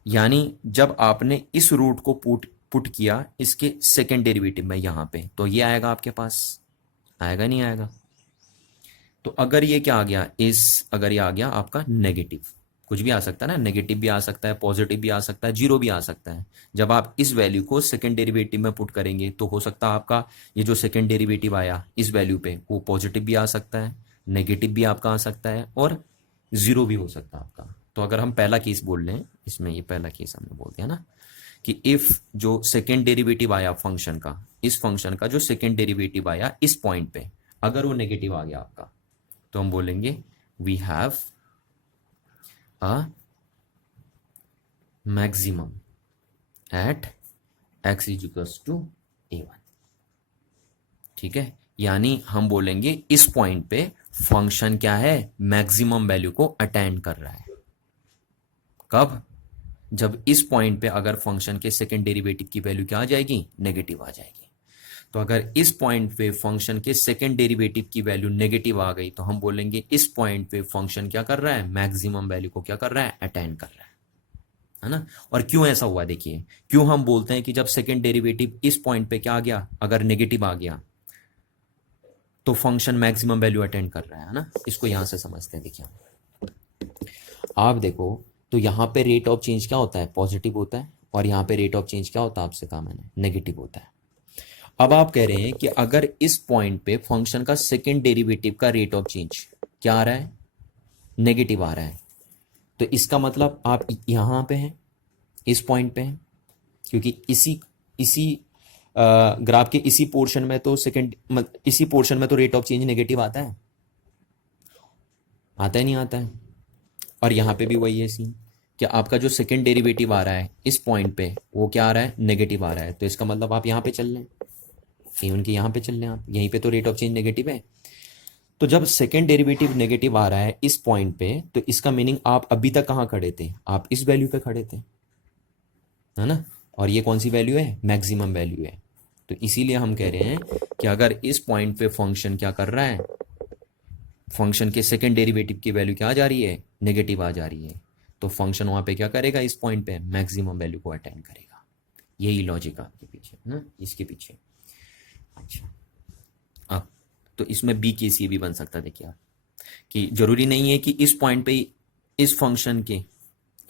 यानी जब आपने इस रूट को पुट पुट किया इसके सेकेंड डेरिवेटिव में यहां पे, तो ये आएगा आपके पास, आएगा नहीं आएगा? तो अगर ये क्या आ गया, अगर ये आ गया आपका नेगेटिव, कुछ भी आ सकता है ना, नेगेटिव भी आ सकता है, पॉजिटिव भी आ सकता है, जीरो भी आ सकता है। जब आप इस वैल्यू को सेकेंड डेरिवेटिव में पुट करेंगे तो हो सकता है आपका ये जो सेकेंड डेरिवेटिव आया इस वैल्यू पे वो पॉजिटिव भी आ सकता है, नेगेटिव भी आपका आ सकता है, और जीरो भी हो सकता है आपका। तो अगर हम पहला केस बोल लें, इसमें ये पहला केस हमने बोल दिया ना, कि इफ जो सेकेंड डेरिवेटिव आया फंक्शन का, इस फंक्शन का जो सेकेंड डेरिवेटिव आया इस पॉइंट पे, अगर वो नेगेटिव आ गया आपका, तो हम बोलेंगे we have a maximum at x equals to A1। ठीक है, यानी हम बोलेंगे इस पॉइंट पे फंक्शन क्या है, मैक्सिमम वैल्यू को अटेंड कर रहा है। कब? जब इस पॉइंट पे अगर फंक्शन के सेकेंड डेरिवेटिव की वैल्यू क्या आ जाएगी, नेगेटिव आ जाएगी। तो अगर इस पॉइंट पे फंक्शन के सेकेंड डेरिवेटिव की वैल्यू नेगेटिव आ गई तो हम बोलेंगे इस पॉइंट पे फंक्शन क्या कर रहा है, मैक्सिमम वैल्यू को क्या कर रहा है, अटेंड कर रहा है ना। और क्यों ऐसा हुआ, देखिए, क्यों हम बोलते हैं कि जब सेकेंड डेरिवेटिव इस पॉइंट पे क्या आ गया, अगर नेगेटिव आ गया तो फंक्शन मैक्सिमम वैल्यू अटेंड कर रहा है ना। इसको यहां से समझते हैं, देखिए आप देखो, तो यहां पे रेट ऑफ चेंज क्या होता है, पॉजिटिव होता है, और यहां पे रेट ऑफ चेंज क्या होता है, आपसे कहा मैंने, नेगेटिव होता है। अब आप कह रहे हैं कि अगर इस पॉइंट पे फंक्शन का सेकेंड डेरिवेटिव का रेट ऑफ चेंज क्या आ रहा है, नेगेटिव आ रहा है, तो इसका मतलब आप यहां पे हैं, इस पॉइंट पे हैं, क्योंकि इसी इसी ग्राफ के इसी पोर्शन में तो इसी पोर्शन में तो रेट ऑफ चेंज नेगेटिव आता है, आता है नहीं आता है? और यहां पे भी वही है सीन कि आपका जो सेकेंड डेरिवेटिव आ रहा है इस पॉइंट पे वो क्या आ रहा है, नेगेटिव आ रहा है। तो इसका मतलब आप यहां पे चल रहे हैं, इवन कि यहां पे चल रहे हैं आप, यहीं पे तो रेट ऑफ चेंज नेगेटिव है। तो जब सेकेंड डेरिवेटिव नेगेटिव आ रहा है इस पॉइंट पे, तो इसका मीनिंग आप अभी तक कहां खड़े थे, आप इस वैल्यू पे खड़े थे, है ना। और ये कौन सी वैल्यू है, मैक्सिमम वैल्यू है। तो इसीलिए हम कह रहे हैं कि अगर इस पॉइंट पे फंक्शन क्या कर रहा है, फंक्शन के सेकेंड डेरिवेटिव की वैल्यू क्या आ जा रही है, नेगेटिव आ जा रही है, तो फंक्शन वहां पे क्या करेगा, इस पॉइंट पे मैक्सिमम वैल्यू को अटेंड करेगा। यही लॉजिक आपके पीछे है ना, इसके पीछे। अच्छा, अब तो इसमें बी के सी भी बन सकता है, देखिए आप, कि जरूरी नहीं है कि इस पॉइंट पे इस फंक्शन के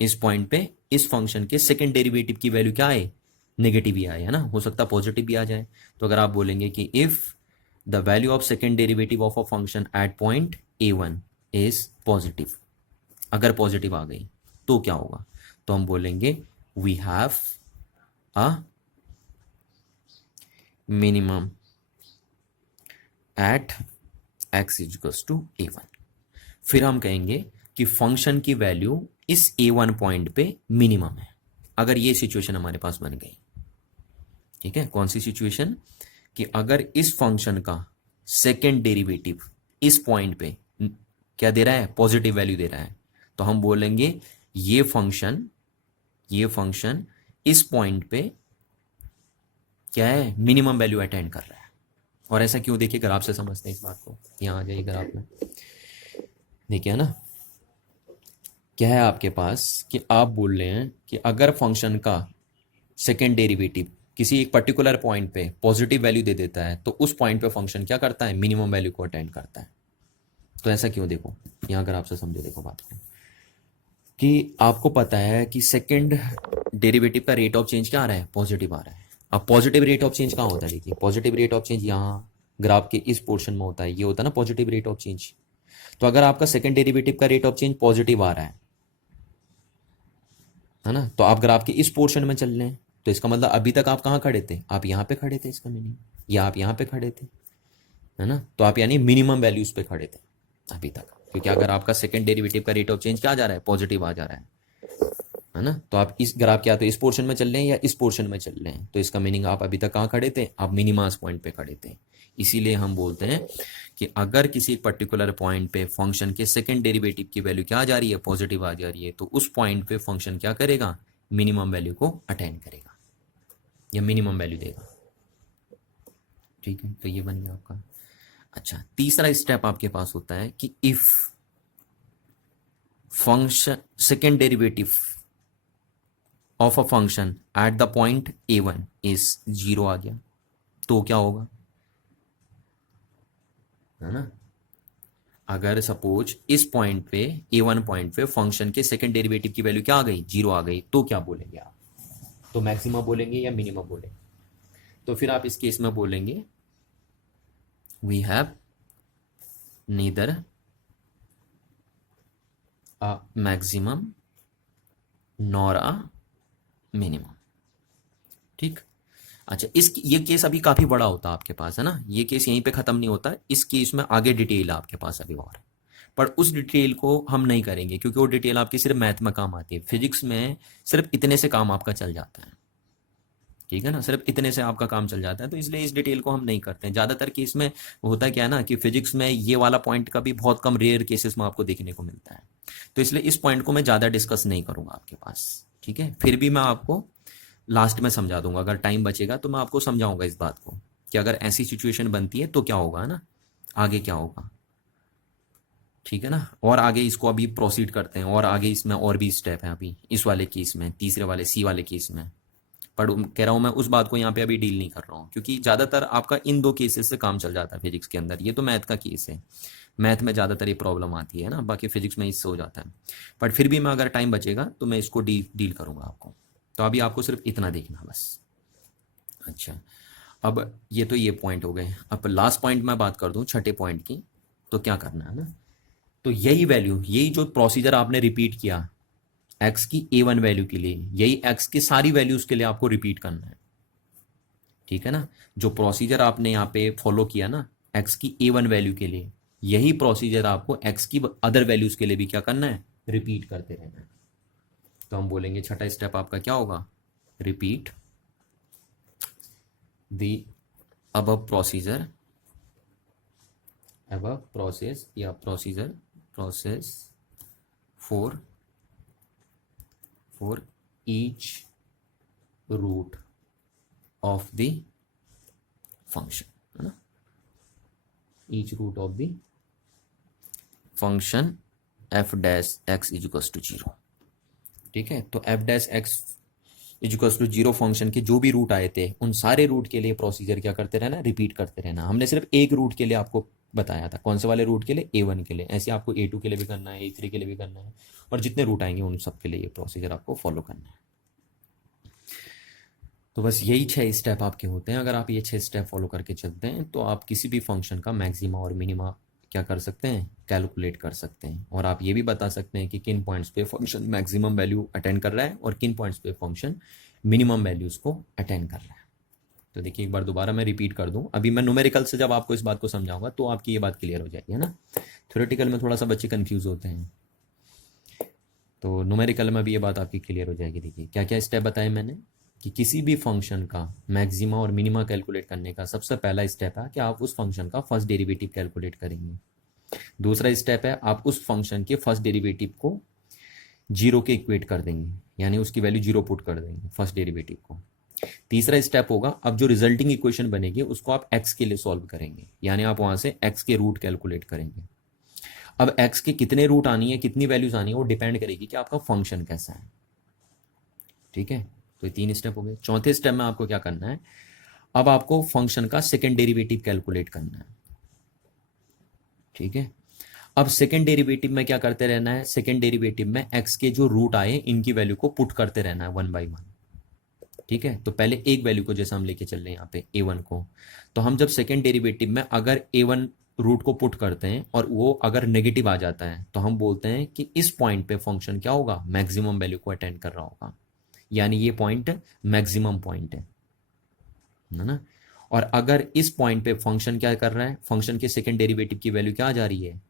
इस पॉइंट पे इस फंक्शन के सेकंड डेरिवेटिव की वैल्यू क्या आए, नेगेटिव ही आए, है ना, हो सकता है पॉजिटिव भी आ जाए। तो अगर आप बोलेंगे कि if the value of second derivative of a function at point a1 is positive, अगर पॉजिटिव आ गई तो क्या होगा, तो हम बोलेंगे we have a minimum at x equals to a1। फिर हम कहेंगे कि फंक्शन की वैल्यू इस a1 पॉइंट पे मिनिमम है, अगर ये सिचुएशन हमारे पास बन गई। ठीक है, कौन सी सिचुएशन, कि अगर इस फंक्शन का सेकेंड डेरिवेटिव इस पॉइंट पे क्या दे रहा है, पॉजिटिव वैल्यू दे रहा है, तो हम बोलेंगे ये फंक्शन इस पॉइंट पे क्या है, मिनिमम वैल्यू अटेंड कर रहा है। और ऐसा क्यों, देखिए ग्राफ से समझते हैं इस बात को। यहां आ जाइए ग्राफ में, देखिए ना क्या है आपके पास, कि आप बोल रहे हैं कि अगर फंक्शन का सेकेंड डेरिवेटिव किसी एक पर्टिकुलर पॉइंट पे पॉजिटिव वैल्यू दे देता है, तो उस पॉइंट पे फंक्शन क्या करता है, मिनिमम वैल्यू को अटेंड करता है। तो ऐसा क्यों, देखो यहां अगर आपसे समझो, देखो बात को, कि आपको पता है कि सेकेंड डेरिवेटिव का रेट ऑफ चेंज क्या आ रहा है, पॉजिटिव आ रहा है। अब पॉजिटिव रेट ऑफ चेंज कहाँ होता है, देखिए पॉजिटिव रेट ऑफ चेंज यहाँ ग्राफ के इस पोर्शन में होता है, ये होता है ना पॉजिटिव रेट ऑफ चेंज। तो अगर आपका सेकेंड डेरिवेटिव का रेट ऑफ चेंज पॉजिटिव आ रहा है ना, तो आप ग्राफ के इस पोर्शन में चल रहे हैं, तो इसका मतलब अभी तक आप कहाँ खड़े थे, आप यहाँ पे खड़े थे, इसका मीनिंग, या आप यहाँ पे खड़े थे, है ना, तो आप यानी मिनिमम वैल्यूज पे खड़े थे अभी तक, क्योंकि अगर आपका सेकंड डेरिवेटिव का रेट ऑफ चेंज क्या आ जा रहा है, पॉजिटिव आ जा रहा है ना, तो आप इस ग्राफ क्या तो इस पोर्शन में चल रहे हैं या इस पोर्शन में चल रहे हैं, तो इसका मीनिंग आप अभी तक कहाँ खड़े थे, आप मिनिमस पॉइंट पे खड़े थे। इसीलिए हम बोलते हैं कि अगर किसी पर्टिकुलर पॉइंट पे फंक्शन के सेकंड डेरिवेटिव की वैल्यू क्या आ जा रही है, पॉजिटिव आ जा रही है, तो उस पॉइंट पे फंक्शन क्या करेगा, मिनिमम वैल्यू को अटेंड करेगा या मिनिमम वैल्यू देगा। ठीक है, तो ये बन गया आपका। अच्छा, तीसरा स्टेप आपके पास होता है कि if function second derivative of a function at the point a1 is 0 आ गया, तो क्या होगा, है ना, अगर सपोज इस पॉइंट पे a1 पॉइंट पे फंक्शन के सेकेंड डेरिवेटिव की वैल्यू क्या आ गई, 0 आ गई, तो क्या बोलेंगे आप, तो मैक्सिमम बोलेंगे या मिनिमम बोलेंगे, तो फिर आप इस केस में बोलेंगे we have neither a maximum nor a minimum. ठीक, अच्छा, इस ये केस अभी काफी बड़ा होता है आपके पास, है ना, ये केस यहीं पे खत्म नहीं होता, इस केस में आगे डिटेल है आपके पास अभी और, पर उस डिटेल को हम नहीं करेंगे क्योंकि वो डिटेल आपकी सिर्फ मैथ में काम आती है, फिजिक्स में सिर्फ इतने से काम आपका चल जाता है। ठीक है ना, सिर्फ इतने से आपका काम चल जाता है, तो इसलिए इस डिटेल को हम नहीं करते हैं ज्यादातर केस में। होता क्या है ना कि फिजिक्स में ये वाला पॉइंट का भी बहुत कम रेयर केसेस में आपको देखने को मिलता है, तो इसलिए इस पॉइंट को मैं ज्यादा डिस्कस नहीं करूंगा आपके पास। ठीक है, फिर भी मैं आपको लास्ट में समझा दूंगा, अगर टाइम बचेगा तो मैं आपको समझाऊंगा इस बात को कि अगर ऐसी सिचुएशन बनती है तो क्या होगा, है ना, आगे क्या होगा। ठीक है ना, और आगे इसको अभी प्रोसीड करते हैं, और आगे इसमें और भी स्टेप है अभी इस वाले केस में, तीसरे वाले सी वाले केस में, पर कह रहा हूं मैं उस बात को यहाँ पे अभी डील नहीं कर रहा हूँ, क्योंकि ज्यादातर आपका इन दो केसेस से काम चल जाता है फिजिक्स के अंदर। ये तो मैथ का केस है, मैथ में ज्यादातर ये प्रॉब्लम आती है ना, बाकी फिजिक्स में इससे हो जाता है, बट फिर भी मैं अगर टाइम बचेगा तो मैं इसको डील करूंगा आपको। तो अभी आपको सिर्फ इतना देखना बस। अच्छा, अब ये तो ये पॉइंट हो गए, अब लास्ट पॉइंट मैं बात कर दूं छठे पॉइंट की, तो क्या करना है ना, तो यही वैल्यू, यही जो प्रोसीजर आपने रिपीट किया एक्स की a1 वैल्यू के लिए, यही एक्स की सारी वैल्यूज के लिए आपको रिपीट करना है। ठीक है ना, जो प्रोसीजर आपने यहाँ पे फॉलो किया ना एक्स की a1 वैल्यू के लिए, यही प्रोसीजर आपको एक्स की अदर वैल्यूज के लिए भी क्या करना है, रिपीट करते रहना है। तो हम बोलेंगे छठा स्टेप आपका क्या होगा, repeat the above procedure, above process या process for each root of the function, है ना, each root of the function F dash X is equals to 0। ठीक है, तो F dash X is equals to 0 function के जो भी root आए थे उन सारे रूट के लिए प्रोसीजर क्या करते रहना, रिपीट करते रहना। हमने सिर्फ एक रूट के लिए आपको बताया था, कौन से वाले रूट के लिए, A1 के लिए। ऐसे आपको A2 के लिए भी करना है, A3 के लिए भी करना है, और जितने रूट आएंगे उन सब के लिए ये प्रोसीजर आपको फॉलो करना है। तो बस यही 6 स्टेप आपके होते हैं। अगर आप ये 6 स्टेप फॉलो करके चलते हैं तो आप किसी भी फंक्शन का मैक्सिमा और मिनिमा क्या कर सकते हैं, कैलकुलेट कर सकते हैं। और आप ये भी बता सकते हैं कि किन पॉइंट्स पे फंक्शन मैक्सिमम वैल्यू अटेंड कर रहा है और किन पॉइंट्स पे फंक्शन मिनिमम वैल्यूज को अटेंड कर रहा है। तो देखिए एक बार दोबारा मैं रिपीट कर दूं, अभी मैं न्यूमेरिकल से जब आपको इस बात को समझाऊंगा तो आपकी ये बात क्लियर हो जाएगी, है ना। थ्योरेटिकल में थोड़ा सा बच्चे कंफ्यूज होते हैं, तो न्यूमेरिकल में भी ये बात आपकी क्लियर हो जाएगी। देखिए क्या क्या स्टेप बताए मैंने, कि किसी भी फंक्शन का मैक्सिमा और मिनिमा कैलकुलेट करने का सबसे पहला स्टेप है कि आप उस फंक्शन का फर्स्ट डेरिवेटिव कैलकुलेट करेंगे। दूसरा स्टेप है आप उस फंक्शन के फर्स्ट डेरिवेटिव को जीरो के इक्वेट कर देंगे, यानी उसकी वैल्यू जीरो पुट कर देंगे फर्स्ट डेरिवेटिव को। तीसरा स्टेप होगा, अब जो रिजल्टिंग इक्वेशन बनेगी उसको आप एक्स के लिए सॉल्व करेंगे, यानी आप वहां से एक्स के रूट कैलकुलेट करेंगे। अब एक्स के कितने रूट आनी है, कितनी वैल्यूज आनी है, वो डिपेंड करेगी कि आपका फंक्शन कैसा है। ठीक है, तो ये 3 स्टेप हो गए। चौथे स्टेप में आपको क्या करना है, अब आपको फंक्शन का सेकेंड डेरिवेटिव कैलकुलेट करना है। ठीक है, अब सेकेंड डेरिवेटिव में क्या करते रहना है, सेकेंड डेरिवेटिव में एक्स के जो रूट आए इनकी वैल्यू को पुट करते रहना है 1 बाई 1। ठीक है, तो पहले एक वैल्यू को जैसे हम लेके चल रहे हैं यहाँ पे A1 को, तो हम जब सेकेंड डेरिवेटिव में अगर A1 रूट को पुट करते हैं और वो अगर नेगेटिव आ जाता है तो हम बोलते हैं कि इस पॉइंट पे फंक्शन क्या होगा, मैक्सिमम वैल्यू को अटेंड कर रहा होगा, यानी ये पॉइंट मैक्सिमम पॉइंट है ना। और अगर इस पॉइंट पे फंक्शन क्या कर रहा है, फंक्शन के सेकेंड डेरिवेटिव की वैल्यू क्या आ जा रही है,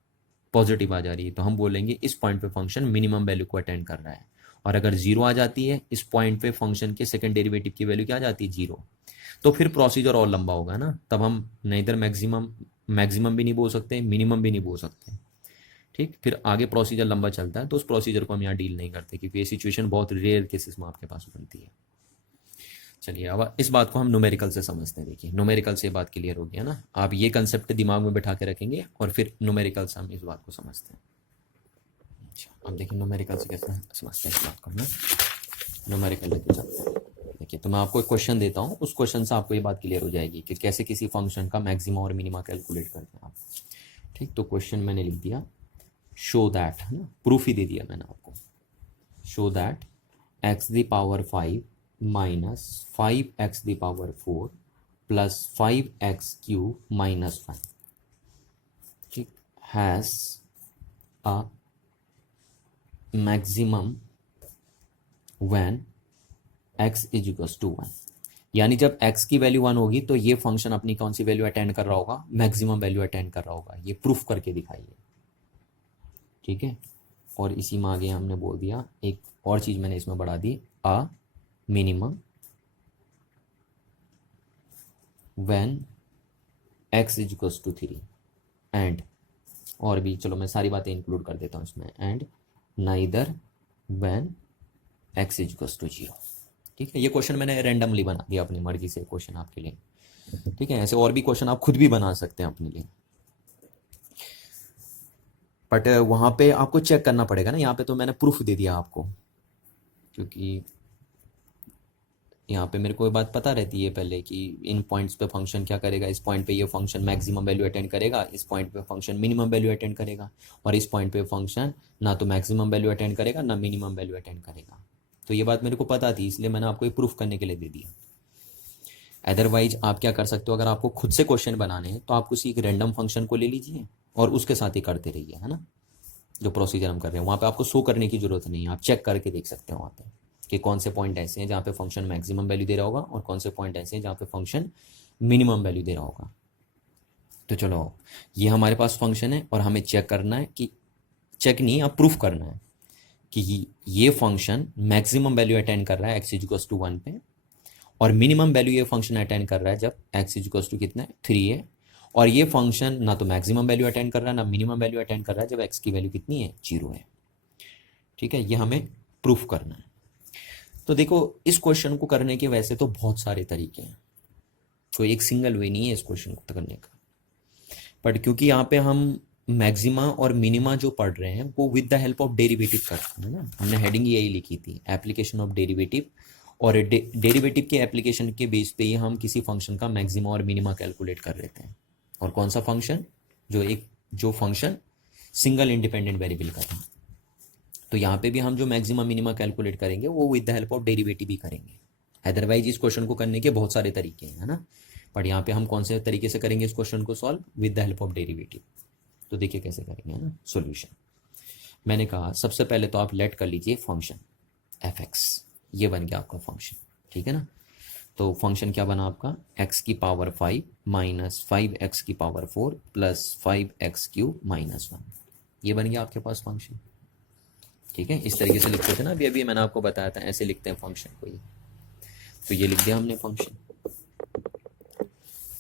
पॉजिटिव आ जा रही है, तो हम बोलेंगे इस पॉइंट पे फंक्शन मिनिमम वैल्यू को अटेंड कर रहा है। और अगर जीरो आ जाती है, इस पॉइंट पे फंक्शन के सेकेंड डेरिवेटिव की वैल्यू क्या आ जाती है, जीरो, तो फिर प्रोसीजर और लंबा होगा ना। तब हम नहीं मैक्सिमम मैक्सिमम भी नहीं बोल सकते, मिनिमम भी नहीं बोल सकते। ठीक, फिर आगे प्रोसीजर लंबा चलता है, तो उस प्रोसीजर को हम यहाँ डील नहीं करते क्योंकि ये सिचुएशन बहुत रेयर केसेस में आपके पास बनती है। चलिए अब इस बात को हम न्यूमेरिकल से समझते हैं। देखिए न्यूमेरिकल से बात क्लियर हो गया ना, आप ये कंसेप्ट दिमाग में बैठा के रखेंगे और फिर न्यूमेरिकल से हम इस बात को समझते हैं। अच्छा, अब देखिए न्यूमेरिकल से कैसे समझते हैं इस बात को ना, न्यूमेरिकल लेके चलते हैं। देखिए तो मैं आपको एक क्वेश्चन देता हूँ, उस क्वेश्चन से आपको ये बात क्लियर हो जाएगी कि कैसे किसी फंक्शन का मैक्सिमा और मिनिमा कैलकुलेट करते हैं आप। ठीक, तो क्वेश्चन मैंने लिख दिया शो दैट, है ना, प्रूफ ही दे दिया मैंने आपको। Show that x the power 5 minus 5x the power 4 plus 5x cube minus 5, ठीक, has a maximum when x is equals to 1। यानी जब x की वैल्यू 1 होगी तो ये फंक्शन अपनी कौन सी वैल्यू अटेंड कर रहा होगा, मैक्सिमम वैल्यू अटेंड कर रहा होगा। ये प्रूफ करके दिखाइए। ठीक है, और इसी में आगे हमने बोल दिया एक और चीज मैंने इसमें बढ़ा दी, a minimum when x is equals to 3 and, और भी चलो मैं सारी बातें इंक्लूड कर देता हूँ इसमें, and neither when x is equals to 0। ठीक है, ये क्वेश्चन मैंने रैंडमली बना दिया अपनी मर्जी से क्वेश्चन आपके लिए। ठीक है, ऐसे और भी क्वेश्चन आप खुद भी बना सकते हैं अपने लिए, बट वहां पे आपको चेक करना पड़ेगा ना। यहाँ पे तो मैंने प्रूफ दे दिया आपको, क्योंकि यहाँ पे मेरे को ये बात पता रहती है पहले कि इन पॉइंट्स पे फंक्शन क्या करेगा, इस पॉइंट पे ये फंक्शन मैक्सिमम वैल्यू अटेंड करेगा, इस पॉइंट पे फंक्शन मिनिमम वैल्यू अटेंड करेगा, और इस पॉइंट पे फंक्शन ना तो मैक्सिमम वैल्यू अटेंड करेगा ना मिनिमम वैल्यू अटेंड करेगा। तो ये बात मेरे को पता थी, इसलिए मैंने आपको ये प्रूफ करने के लिए दे दिया। अदरवाइज आप क्या कर सकते हो, अगर आपको खुद से क्वेश्चन बनाने हैं तो आप किसी एक रैंडम फंक्शन को ले लीजिए और उसके साथ ही करते रहिए, है ना। जो प्रोसीजर हम कर रहे हैं वहाँ पे आपको शो करने की जरूरत नहीं है, आप चेक करके देख सकते हो वहाँ पे कि कौन से पॉइंट ऐसे हैं जहाँ पे फंक्शन मैक्सिमम वैल्यू दे रहा होगा और कौन से पॉइंट ऐसे हैं जहाँ पे फंक्शन मिनिमम वैल्यू दे रहा होगा। तो चलो ये हमारे पास फंक्शन है और हमें चेक करना है कि, चेक नहीं आप प्रूफ करना है कि ये फंक्शन मैक्सिमम वैल्यू अटेंड कर रहा है x इक्वल्स टू 1 पे, और मिनिमम वैल्यू ये फंक्शन अटेंड कर रहा है जब x इक्वल्स टू कितना है 3 है, और ये फंक्शन ना तो मैक्सिमम वैल्यू अटेंड कर रहा है ना मिनिमम वैल्यू अटेंड कर रहा है जब x की वैल्यू कितनी है 0 है। ठीक है, ये हमें प्रूफ करना है। तो देखो इस क्वेश्चन को करने के वैसे तो बहुत सारे तरीके हैं, कोई एक सिंगल वे नहीं है इस क्वेश्चन को करने का, बट क्योंकि यहाँ पे हम मैक्सिमा और मिनिमा जो पढ़ रहे हैं वो with the help of derivative करते हैं ना, हमने हेडिंग यही लिखी थी, एप्लीकेशन ऑफ डेरिवेटिव, और डेरिवेटिव के एप्लीकेशन के बेस पे ही हम किसी फंक्शन का मैक्सिमा और मिनिमा कैलकुलेट कर लेते हैं। और कौन सा फंक्शन, जो फंक्शन सिंगल इंडिपेंडेंट वेरिएबल का था। तो यहाँ पे भी हम जो मैक्सिमम मिनिमा कैलकुलेट करेंगे वो with the help of derivative भी करेंगे। अदरवाइज इस क्वेश्चन को करने के बहुत सारे तरीके हैं, है ना, बट यहाँ पे हम कौन से तरीके से करेंगे इस क्वेश्चन को solve, with the help of derivative. तो देखिए कैसे करेंगे, है ना। सॉल्यूशन मैंने कहा सबसे पहले तो आप लेट कर लीजिए फंक्शन एफ एक्स, ये बन गया आपका फंक्शन, ठीक है ना। तो फंक्शन क्या बना आपका, x की पावर 5 माइनस 5x की पावर 4 प्लस 5x³ माइनस 1, ये बन गया आपके पास फंक्शन, ठीक है। इस तरीके से लिखते थे ना अभी मैंने आपको बताया था, ऐसे लिखते हैं फंक्शन को, ये तो ये लिख दिया हमने फंक्शन।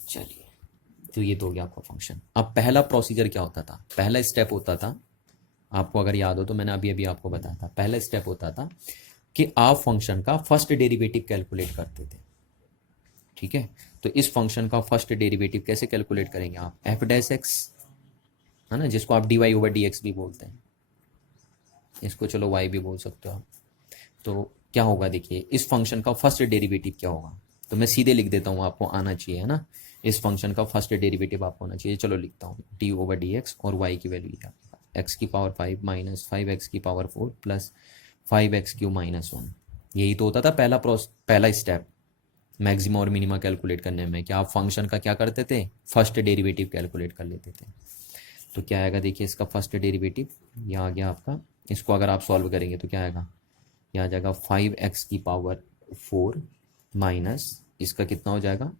चलिए, तो ये तो हो गया आपका फंक्शन। अब पहला प्रोसीजर क्या होता था, पहला स्टेप होता था, आपको अगर याद हो तो मैंने अभी आपको बताया था, पहला स्टेप होता था कि आप फंक्शन का फर्स्ट डेरिवेटिव कैलकुलेट करते थे, ठीक है। तो इस फंक्शन का फर्स्ट डेरिवेटिव कैसे कैलकुलेट करेंगे आप, एफ डैश एक्स, है ना, जिसको आप dy ओवर dx भी बोलते हैं, इसको चलो y भी बोल सकते हो आप। तो क्या होगा देखिए, इस फंक्शन का फर्स्ट डेरिवेटिव क्या होगा, तो मैं सीधे लिख देता हूँ, आपको आना चाहिए, है ना। इस फंक्शन का फर्स्ट डेरिवेटिव आपको आना चाहिए, चलो लिखता हूँ डी ओवर डी एक्स और y की वैल्यू क्या, एक्स की पावर 5 माइनस 5x की पावर 4 प्लस 5x³ माइनस 1। यही तो होता था पहला स्टेप मैक्सिमा और मिनिमा कैलकुलेट करने में, क्या आप फंक्शन का क्या करते थे, फर्स्ट डेरिवेटिव कैलकुलेट कर लेते थे। तो क्या आएगा देखिए, इसका फर्स्ट डेरिवेटिव ये आ गया आपका, इसको अगर आप सॉल्व करेंगे तो क्या आएगा, यह आ जाएगा 5x की पावर 4 माइनस इसका कितना हो जाएगा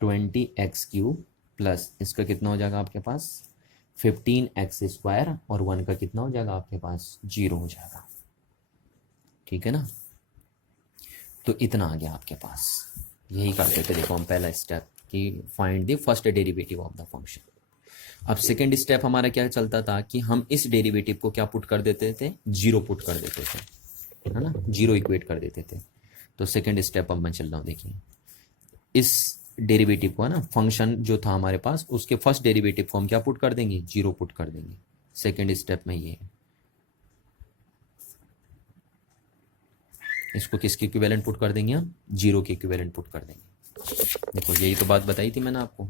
20x³ प्लस इसका कितना हो जाएगा आपके पास 15x² और 1 का कितना हो जाएगा आपके पास 0 हो जाएगा, ठीक है ना। तो इतना आ गया आपके पास, यही करते थे देखो हम पहला स्टेप कि find the first derivative of the function. अब सेकेंड स्टेप हमारा क्या चलता था कि हम इस डेरिवेटिव को क्या पुट कर देते थे, 0 पुट कर देते थे, है ना, 0 इक्वेट कर देते थे। तो सेकेंड स्टेप अब मैं चल रहा हूँ, देखिए इस डेरिवेटिव को, है ना, फंक्शन जो था हमारे पास उसके फर्स्ट डेरिवेटिव को हम क्या पुट कर देंगे, 0 पुट कर देंगे। सेकेंड स्टेप में ये है, इसको किसके इक्विवेलेंट पुट कर देंगे हम, 0 के इक्विवेलेंट पुट कर देंगे। देखो यही तो बात बताई थी मैंने आपको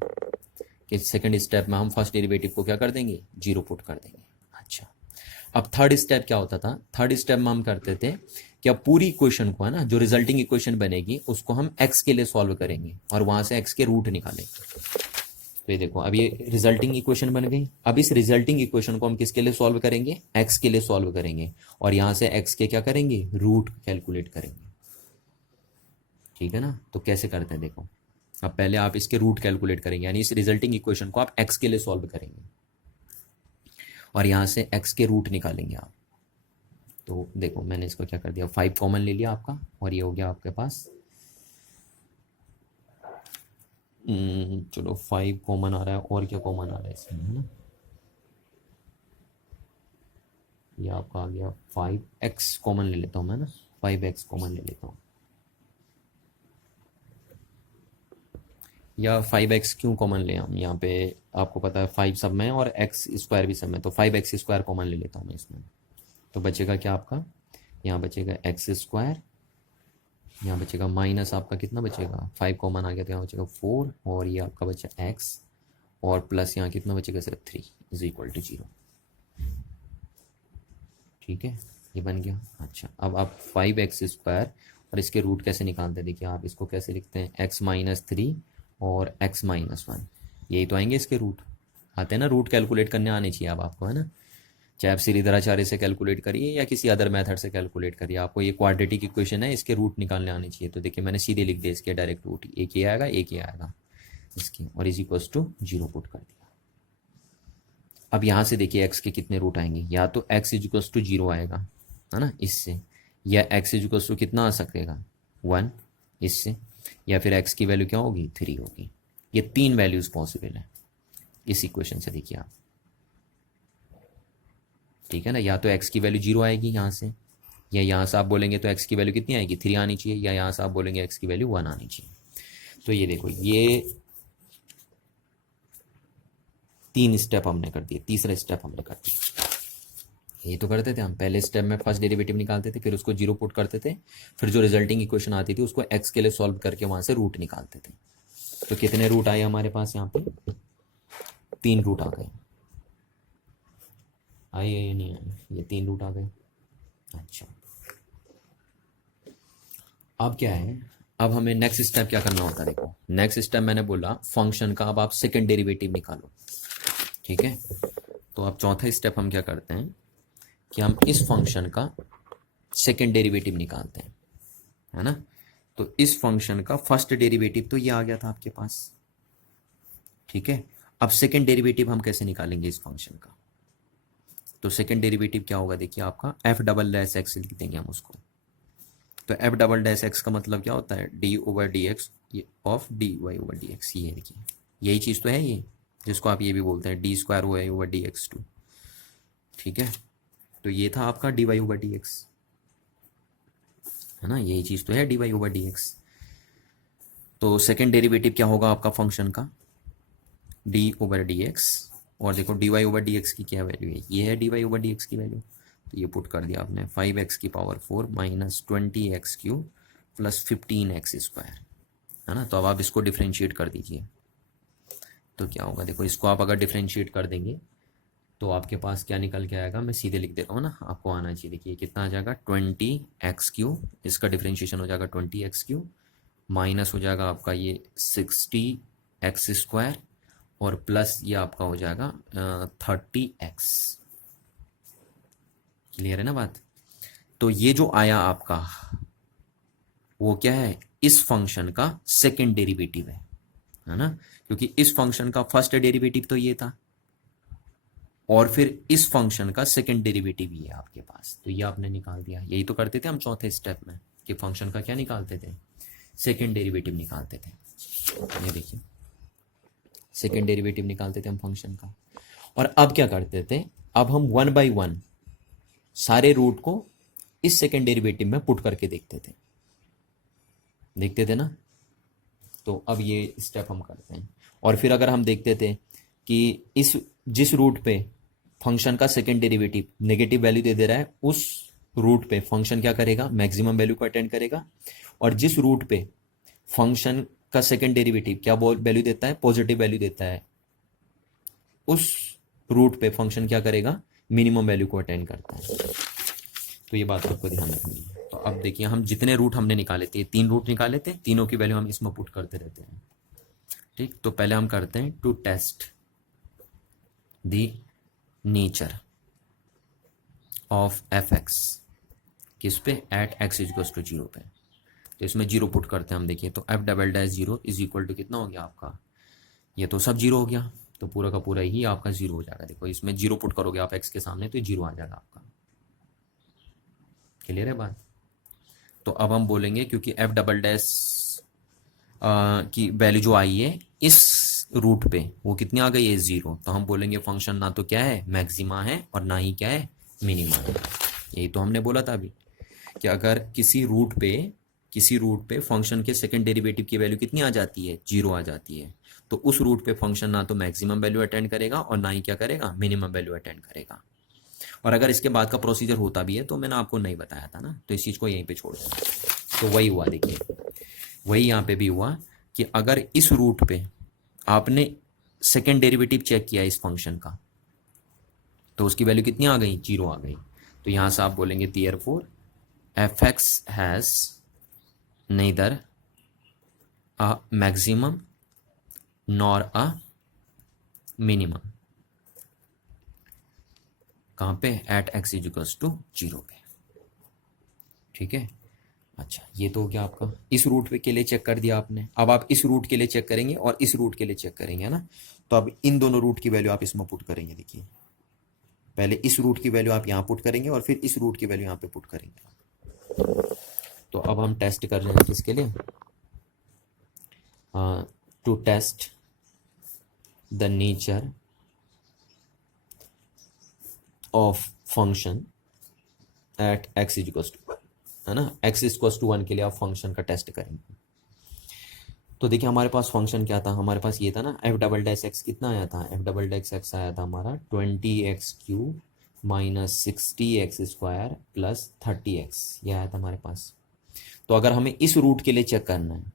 कि सेकंड स्टेप में हम फर्स्ट डेरिवेटिव को क्या कर देंगे, 0 पुट कर देंगे। अच्छा, अब थर्ड स्टेप क्या होता था, थर्ड स्टेप में हम करते थे कि अब पूरी इक्वेशन को, है ना, जो रिजल्टिंग इक्वेशन बनेगी उसको हम x के लिए सॉल्व करेंगे और वहां से x के रूट निकालेंगे। तो ये देखो अब ये रिजल्टिंग इक्वेशन बन गई। अब इस रिजल्टिंग इक्वेशन को हम किसके लिए सॉल्व करेंगे, x के लिए सॉल्व करेंगे और यहां से x के क्या करेंगे, रूट कैलकुलेट करेंगे, ठीक है ना। तो कैसे करते हैं देखो, अब पहले आप इसके रूट कैलकुलेट करेंगे, यानी इस रिजल्टिंग इक्वेशन को आप x के लिए सॉल्व करेंगे और यहां से x के रूट निकालेंगे आप। तो देखो मैंने इसको क्या कर दिया, 5 कॉमन ले लिया आपका और ये हो गया आपके पास, चलो 5 कॉमन आ रहा है और क्या कॉमन आ रहा है इसमें, है ना, ये आपका आ गया 5x कॉमन ले लेता हूँ मैं ना, 5x कॉमन ले लेता हूँ, या 5x क्यों कॉमन ले हम, यहाँ पे आपको पता है 5 सब में और x² भी सब में, तो 5x² कॉमन ले लेता हूँ मैं इसमें। तो बचेगा क्या आपका, यहाँ बचेगा x², यहाँ बचेगा माइनस आपका कितना बचेगा, 5 कॉमन आ गया तो यहाँ बचेगा 4 और ये आपका बचा x और प्लस यहाँ कितना बचेगा सिर्फ 3 इज इक्वल टू 0, ठीक है, ये बन गया। अच्छा, अब आप 5x² और इसके रूट कैसे निकालते हैं, देखिए आप इसको कैसे लिखते हैं, x माइनस 3 और x माइनस 1, यही तो आएंगे इसके रूट, आते हैं ना, रूट कैलकुलेट करने आने चाहिए अब आपको, है ना, चाहे आप श्रीधराचार्य से कैलकुलेट करिए या किसी अदर मेथड से कैलकुलेट करिए, आपको ये क्वाड्रेटिक इक्वेशन है, इसके रूट निकालने आने चाहिए। तो देखिए मैंने सीधे लिख दिया इसके डायरेक्ट रूट, एक ही आएगा एक ही आएगा इसके, और इज इक्वल्स टू 0 पुट कर दिया। अब यहाँ से देखिए x के कितने रूट आएंगे, या तो x इज इक्वल्स टू 0 आएगा, है ना, इससे, या x इज इक्वल्स टू कितना आ सकेगा 1 इससे, या फिर x की वैल्यू क्या होगी 3 होगी। ये 3 वैल्यूज पॉसिबल है इस इक्वेशन से, देखिए आप, ठीक है ना, या तो x की वैल्यू 0 आएगी यहाँ से, या यहाँ से आप बोलेंगे तो x की वैल्यू कितनी आएगी 3 आनी चाहिए, या यहाँ से आप बोलेंगे x की वैल्यू 1 आनी चाहिए। तो ये देखो ये 3 स्टेप हमने कर दिए, तीसरा स्टेप हमने कर दिया। ये तो करते थे हम, पहले स्टेप में फर्स्ट डेरिवेटिव निकालते थे, फिर उसको 0 पुट करते थे, फिर जो रिजल्टिंग इक्वेशन आती थी उसको x के लिए सॉल्व करके वहां से रूट निकालते थे। तो कितने रूट आए हमारे पास, यहाँ पे 3 रूट आ गए, आई है या नहीं आई? ये 3 रूट आ गए। अच्छा, अब क्या है, अब हमें नेक्स्ट स्टेप क्या करना होता है। देखो नेक्स्ट स्टेप मैंने बोला फंक्शन का अब आप सेकेंड डेरिवेटिव निकालो। ठीक है, तो अब चौथा स्टेप हम क्या करते हैं कि हम इस फंक्शन का सेकेंड डेरिवेटिव निकालते हैं, है ना। तो इस फंक्शन का फर्स्ट डेरिवेटिव तो ये आ गया था आपके पास। ठीक है, अब सेकेंड डेरिवेटिव हम कैसे निकालेंगे इस फंक्शन का। तो सेकेंड डेरिवेटिव क्या होगा, देखिए आपका एफ डबल डैश एक्स लिख देंगे हम उसको। तो एफ डबल डैश एक्स का मतलब क्या होता है, d over D x of d Y over D x. ये देखिए यही चीज़ तो है ये, जिसको आप ये भी बोलते हैं d square y over D x two. ठीक है, तो ये था आपका d Y over D x, है ना, यही चीज़ तो है d Y over D x. तो सेकेंड डेरिवेटिव क्या होगा आपका फंक्शन का, डी ओवर डी एक्स। और देखो d Y over D x की क्या वैल्यू है, ये है d Y over D x की वैल्यू। तो ये पुट कर दिया आपने 5x की power 4 minus 20x cube plus 15x square, है ना। तो अब आप इसको डिफ्रेंशिएट कर दीजिए, तो क्या होगा, देखो इसको आप अगर डिफ्रेंशिएट कर देंगे तो आपके पास क्या निकल के आएगा, मैं सीधे लिख देता हूँ ना, आपको आना चाहिए। देखिए कितना आ जाएगा 20x क्यूब, इसका डिफ्रेंशिएशन हो जाएगा 20x क्यूब माइनस हो जाएगा आपका ये 60x स्क्वायर और प्लस ये आपका हो जाएगा 30x। क्लियर है ना बात। तो ये जो आया आपका वो क्या है, इस फंक्शन का सेकेंड डेरिवेटिव है ना, क्योंकि इस फंक्शन का फर्स्ट डेरिवेटिव तो ये था और फिर इस फंक्शन का सेकेंड डेरिवेटिव ये है आपके पास। तो ये आपने निकाल दिया। यही तो करते थे हम चौथे स्टेप में कि फंक्शन का क्या निकालते थे, सेकेंड डेरिवेटिव निकालते थे। ये देखिए सेकेंड डेरिवेटिव निकालते थे हम फंक्शन का। और अब क्या करते थे, अब हम 1 बाई 1 सारे रूट को इस सेकेंड डेरिवेटिव में पुट करके देखते थे ना। तो अब ये स्टेप हम करते हैं। और फिर अगर हम देखते थे कि इस जिस रूट पे फंक्शन का सेकेंड डेरिवेटिव नेगेटिव वैल्यू दे रहा है, उस रूट पे फंक्शन क्या करेगा, मैक्सिमम वैल्यू को अटेंड करेगा। और जिस रूट पे फंक्शन का सेकेंड डेरिवेटिव क्या वैल्यू देता है, पॉजिटिव वैल्यू देता है, उस रूट पे फंक्शन क्या करेगा, मिनिमम वैल्यू को अटेंड करता है। तो ये बात आपको ध्यान रखनी है। तो अब देखिए हम जितने रूट हमने निकाले थे, 3 रूट निकाले थे, तीनों की वैल्यू हम इसमें पुट करते रहते हैं। ठीक, तो पहले हम करते हैं to test the nature of f x, किस पे, at x is equal to 0 पे। तो इसमें 0 पुट करते हैं हम। देखिए तो f double dash 0 is equal to कितना हो गया आपका, ये तो सब 0 हो गया, तो पूरा का पूरा ही आपका 0 हो जाएगा। देखो इसमें 0 पुट करोगे आप एक्स के सामने तो 0 आ जाएगा आपका। क्लियर है बात। तो अब हम बोलेंगे क्योंकि एफ डबल डैश की वैल्यू जो आई है इस रूट पे वो कितनी आ गई है 0, तो हम बोलेंगे फंक्शन ना तो क्या है मैक्सिमा है और ना ही क्या है मिनिमा है। यही तो हमने बोला था अभी कि अगर किसी रूट पे फंक्शन के सेकंड डेरिवेटिव की वैल्यू कितनी आ जाती है, 0 आ जाती है, तो उस रूट पे फंक्शन ना तो मैक्सिमम वैल्यू अटेंड करेगा और ना ही क्या करेगा, मिनिमम वैल्यू अटेंड करेगा। और अगर इसके बाद का प्रोसीजर होता भी है तो मैंने आपको नहीं बताया था ना, तो इस चीज़ को यहीं पे छोड़ दें। तो वही हुआ, देखिए वही यहाँ पे भी हुआ कि अगर इस रूट पे आपने सेकेंड डेरिवेटिव चेक किया इस फंक्शन का, तो उसकी वैल्यू कितनी आ गई, 0 आ गई। तो यहाँ से आप बोलेंगे therefore f x has neither a maximum nor a minimum। कहाँ पे, at x is equals to 0 पे। ठीक है, अच्छा ये तो हो गया आपका, इस रूट पे के लिए चेक कर दिया आपने। अब आप इस रूट के लिए चेक करेंगे और इस रूट के लिए चेक करेंगे, है ना। तो अब इन दोनों रूट की वैल्यू आप इसमें पुट करेंगे। देखिए पहले इस रूट की वैल्यू आप यहाँ पुट करेंगे और फिर इस रूट की वैल्यू यहाँ पे पुट करेंगे। तो अब हम टेस्ट कर रहे हैं किसके लिए, to test the nature of function at x is equals to, है ना, एक्स इज इक्वल्स टू 1 के लिए आप फंक्शन का टेस्ट करेंगे। तो देखिए हमारे पास फंक्शन क्या था, हमारे पास ये था ना एफ डबल डैश एक्स, कितना आया था, एफ डबल डैश एक्स आया था हमारा 20x cube minus 60x square plus 30x, ये आया था हमारे पास। तो अगर हमें इस रूट के लिए चेक करना है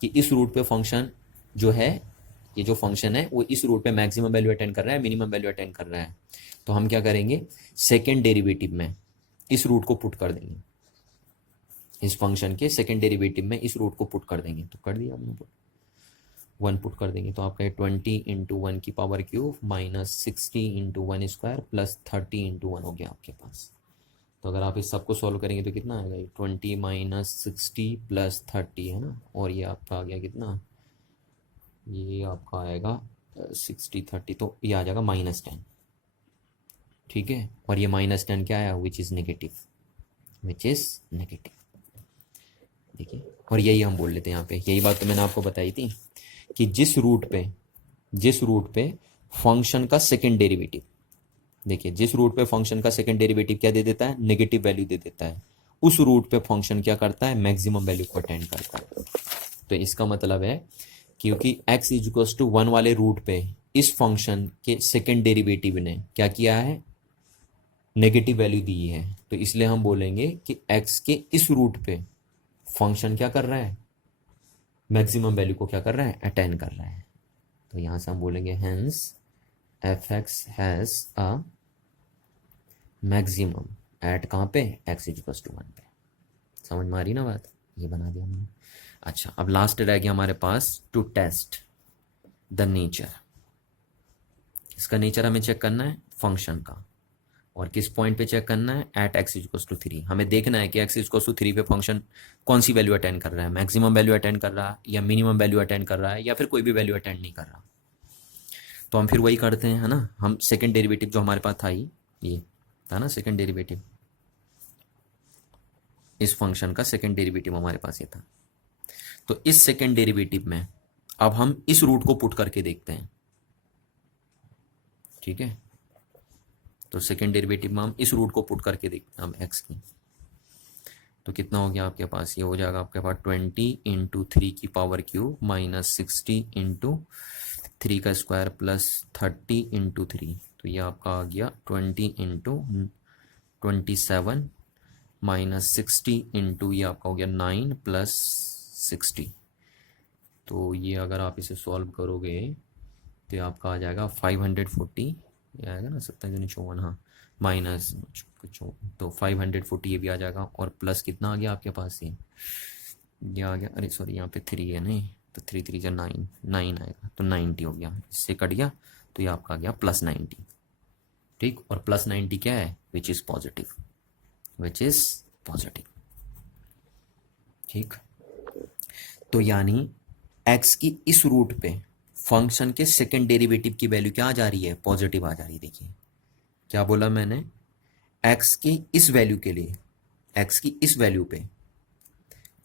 कि इस रूट पे फंक्शन जो है ये जो फंक्शन है वो इस रूट पे मैक्सिमम वैल्यू अटेंड कर रहा है, मिनिमम वैल्यू अटेंड कर रहा है, तो हम क्या करेंगे, सेकेंड डेरिवेटिव में इस रूट को पुट कर देंगे, इस फंक्शन के सेकेंड डेरिवेटिव में इस रूट को पुट कर देंगे। तो कर दिया हमने, 1 पुट कर देंगे तो आपका 20 इंटू 1 की power cube minus 60 into 1 square plus 30 into 1 हो गया आपके पास। तो अगर आप इस सब को सॉल्व करेंगे तो कितना आएगा, 20 माइनस 60 प्लस 30 है ना, और ये आपका आ गया कितना, ये आपका आएगा 60 30, तो ये आ जाएगा -10। ठीक है, और ये -10 क्या आया, which is negative, which is negative. देखिए, और यही हम बोल लेते हैं यहाँ पे, यही बात तो मैंने आपको बताई थी कि जिस रूट पे फंक्शन का सेकेंड डेरिवेटिव, देखिए जिस रूट पे फंक्शन का सेकेंड डेरिवेटिव क्या दे देता है, नेगेटिव वैल्यू दे देता है, उस रूट पे फंक्शन क्या करता है, मैक्सिमम वैल्यू को अटेंड करता है। तो इसका मतलब है क्योंकि x इज टू 1 वाले रूट पे इस फंक्शन के सेकेंड डेरिवेटिव ने क्या किया है, नेगेटिव वैल्यू दी है, तो इसलिए हम बोलेंगे कि x के इस रूट पे फंक्शन क्या कर रहा है, मैक्सिमम वैल्यू को क्या कर रहा है, अटेंड कर रहा है। तो यहां से हम बोलेंगे hence fx has a maximum at कहाँ पे, x इज टू 1 पे। समझ में आ रही ना बात, ये बना दिया हमने। अच्छा, अब लास्ट रह गया हमारे पास टू टेस्ट द नेचर। इसका नेचर हमें चेक करना है फंक्शन का, और किस पॉइंट पे चेक करना है, एट x इज टू 3। हमें देखना है कि x इज टू 3 पे फंक्शन कौन सी वैल्यू अटेंड कर रहा है, मैक्सिमम वैल्यू अटेंड कर रहा है या मिनिमम वैल्यू अटेंड कर रहा है या फिर कोई भी वैल्यू अटेंड नहीं कर रहा। तो हम फिर वही करते हैं, है ना, हम सेकेंड डेरिवेटिव जो हमारे पास था ही, ये था ना सेकेंड डेरिवेटिव, इस फंक्शन का सेकेंड डेरिवेटिव हमारे पास ये था। तो इस सेकेंड डेरिवेटिव में अब हम इस रूट को पुट करके देखते हैं। ठीक है, तो सेकेंड डेरिवेटिव में हम इस रूट को पुट करके देखते हैं हम x की। तो कितना हो गया आपके पास, ये हो जाएगा आपके पास 20 इंटू 3 की पावर क्यूब माइनस 60 इंटू 3 का स्क्वायर प्लस 30 इंटू 3। तो ये आपका आ गया 20 इंटू 27 माइनस 60 इंटू ये आपका हो गया 9 प्लस 60। तो ये अगर आप इसे सॉल्व करोगे तो आपका आ जाएगा 540, ये आएगा ना 57 हाँ, माइनस तो 540 ये भी आ जाएगा, और प्लस कितना आ गया आपके पास, ये आ गया, अरे सॉरी यहाँ पे 3 है नहीं, तो 3 3 9 9 आएगा, तो 90 हो गया, इससे कट गया, तो ये आपका आ गया +90। ठीक, और +90 क्या है, which is positive, which is positive. ठीक, तो यानी x की इस रूट पे फंक्शन के सेकेंड डेरिवेटिव की वैल्यू क्या आ जा रही है, पॉजिटिव आ जा रही है। देखिए क्या बोला मैंने, x की इस वैल्यू के लिए, x की इस वैल्यू पे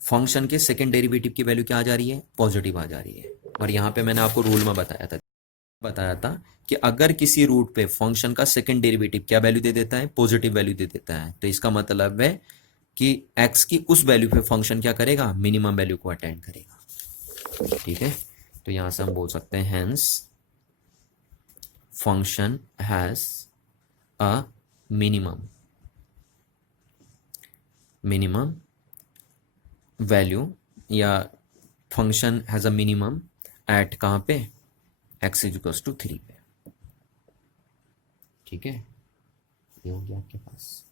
फंक्शन के सेकेंड डेरिवेटिव की वैल्यू क्या आ जा रही है, पॉजिटिव आ जा रही है। और यहाँ पे मैंने आपको रूल में बताया था कि अगर किसी रूट पे फंक्शन का सेकेंड डेरिवेटिव क्या वैल्यू दे देता है, पॉजिटिव वैल्यू दे देता है, तो इसका मतलब है कि x की उस वैल्यू पे फंक्शन क्या करेगा, मिनिमम वैल्यू को अटेंड करेगा। ठीक है, तो यहां से हम बोल सकते हैं hence function has a minimum value, या function has a minimum at कहां पे, x इज टू 3 पे। ठीक है, ये हो गया आपके पास।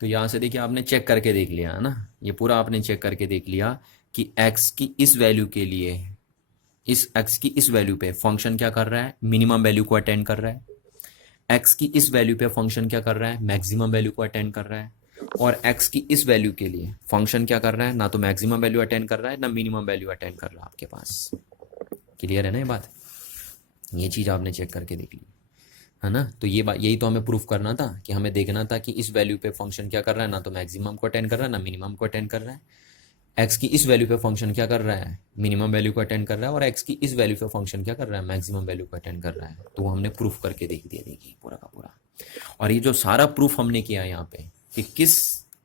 तो यहां से देखिए आपने चेक करके देख लिया है ना, ये पूरा आपने चेक करके देख लिया कि x की इस वैल्यू के लिए, इस x की इस वैल्यू पे फंक्शन क्या कर रहा है, मिनिमम वैल्यू को अटेंड कर रहा है, x की इस वैल्यू पे फंक्शन क्या कर रहा है, मैक्सिमम वैल्यू को अटेंड कर रहा है, और x की इस वैल्यू के लिए फंक्शन क्या कर रहा है, ना तो मैक्सिमम वैल्यू अटेंड कर रहा है ना मिनिमम वैल्यू अटेंड कर रहा है आपके पास। क्लियर है ना ये बात, ये चीज आपने चेक करके देख ली है ना। तो ये बात, यही तो हमें प्रूफ करना था कि हमें देखना था कि इस वैल्यू पे फंक्शन क्या कर रहा है, ना तो मैक्सिमम को अटेंड कर रहा है ना मिनिमम को अटेंड कर रहा है। x की इस वैल्यू पे फंक्शन क्या कर रहा है, मिनिमम वैल्यू को अटेंड कर रहा है, और x की इस वैल्यू पे फंक्शन क्या कर रहा है, मैक्सिमम वैल्यू को अटेंड कर रहा है। तो हमने प्रूफ करके देख दिया, देखिए पूरा का पूरा। और ये जो सारा प्रूफ हमने किया यहाँ पे कि किस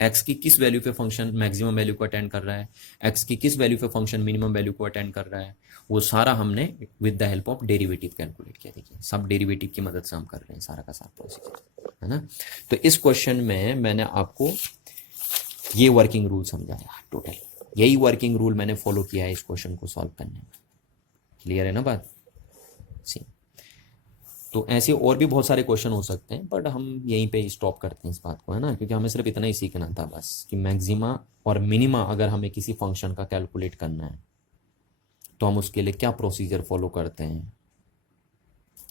x की किस वैल्यू पे फंक्शन मैक्सिमम वैल्यू को अटेंड कर रहा है, x की किस वैल्यू पे फंक्शन मिनिमम वैल्यू को अटेंड कर रहा है, वो सारा हमने with the help of derivative calculate किया। देखिए सब डेरिवेटिव की मदद से हम कर रहे हैं सारा का सारा प्रोसीजर, है ना। तो इस क्वेश्चन में मैंने आपको ये वर्किंग रूल समझाया टोटल, यही वर्किंग रूल मैंने फॉलो किया है इस क्वेश्चन को सॉल्व करने में। क्लियर है ना बात? सी, तो ऐसे और भी बहुत सारे क्वेश्चन हो सकते हैं, बट हम यहीं पे स्टॉप करते हैं इस बात को, है ना, क्योंकि हमें सिर्फ इतना ही सीखना था बस कि मैक्सिमा और मिनिमा अगर हमें किसी फंक्शन का कैलकुलेट करना है तो हम उसके लिए क्या प्रोसीजर फॉलो करते हैं।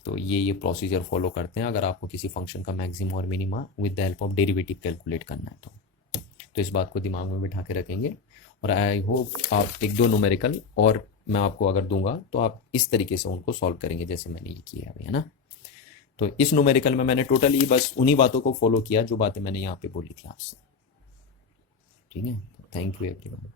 तो ये प्रोसीजर फॉलो करते हैं अगर आपको किसी फंक्शन का मैक्सिमा और minima with the help of derivative calculate करना है तो इस बात को दिमाग में बिठा के रखेंगे। और आई होप आप एक दो न्यूमेरिकल और मैं आपको अगर दूंगा तो आप इस तरीके से उनको सॉल्व करेंगे जैसे मैंने ये किया अभी, है ना। तो इस न्यूमेरिकल में मैंने टोटली बस उन्हीं बातों को फॉलो किया जो बातें मैंने यहाँ पे बोली थी आपसे। ठीक है, थैंक यू एवरीवन।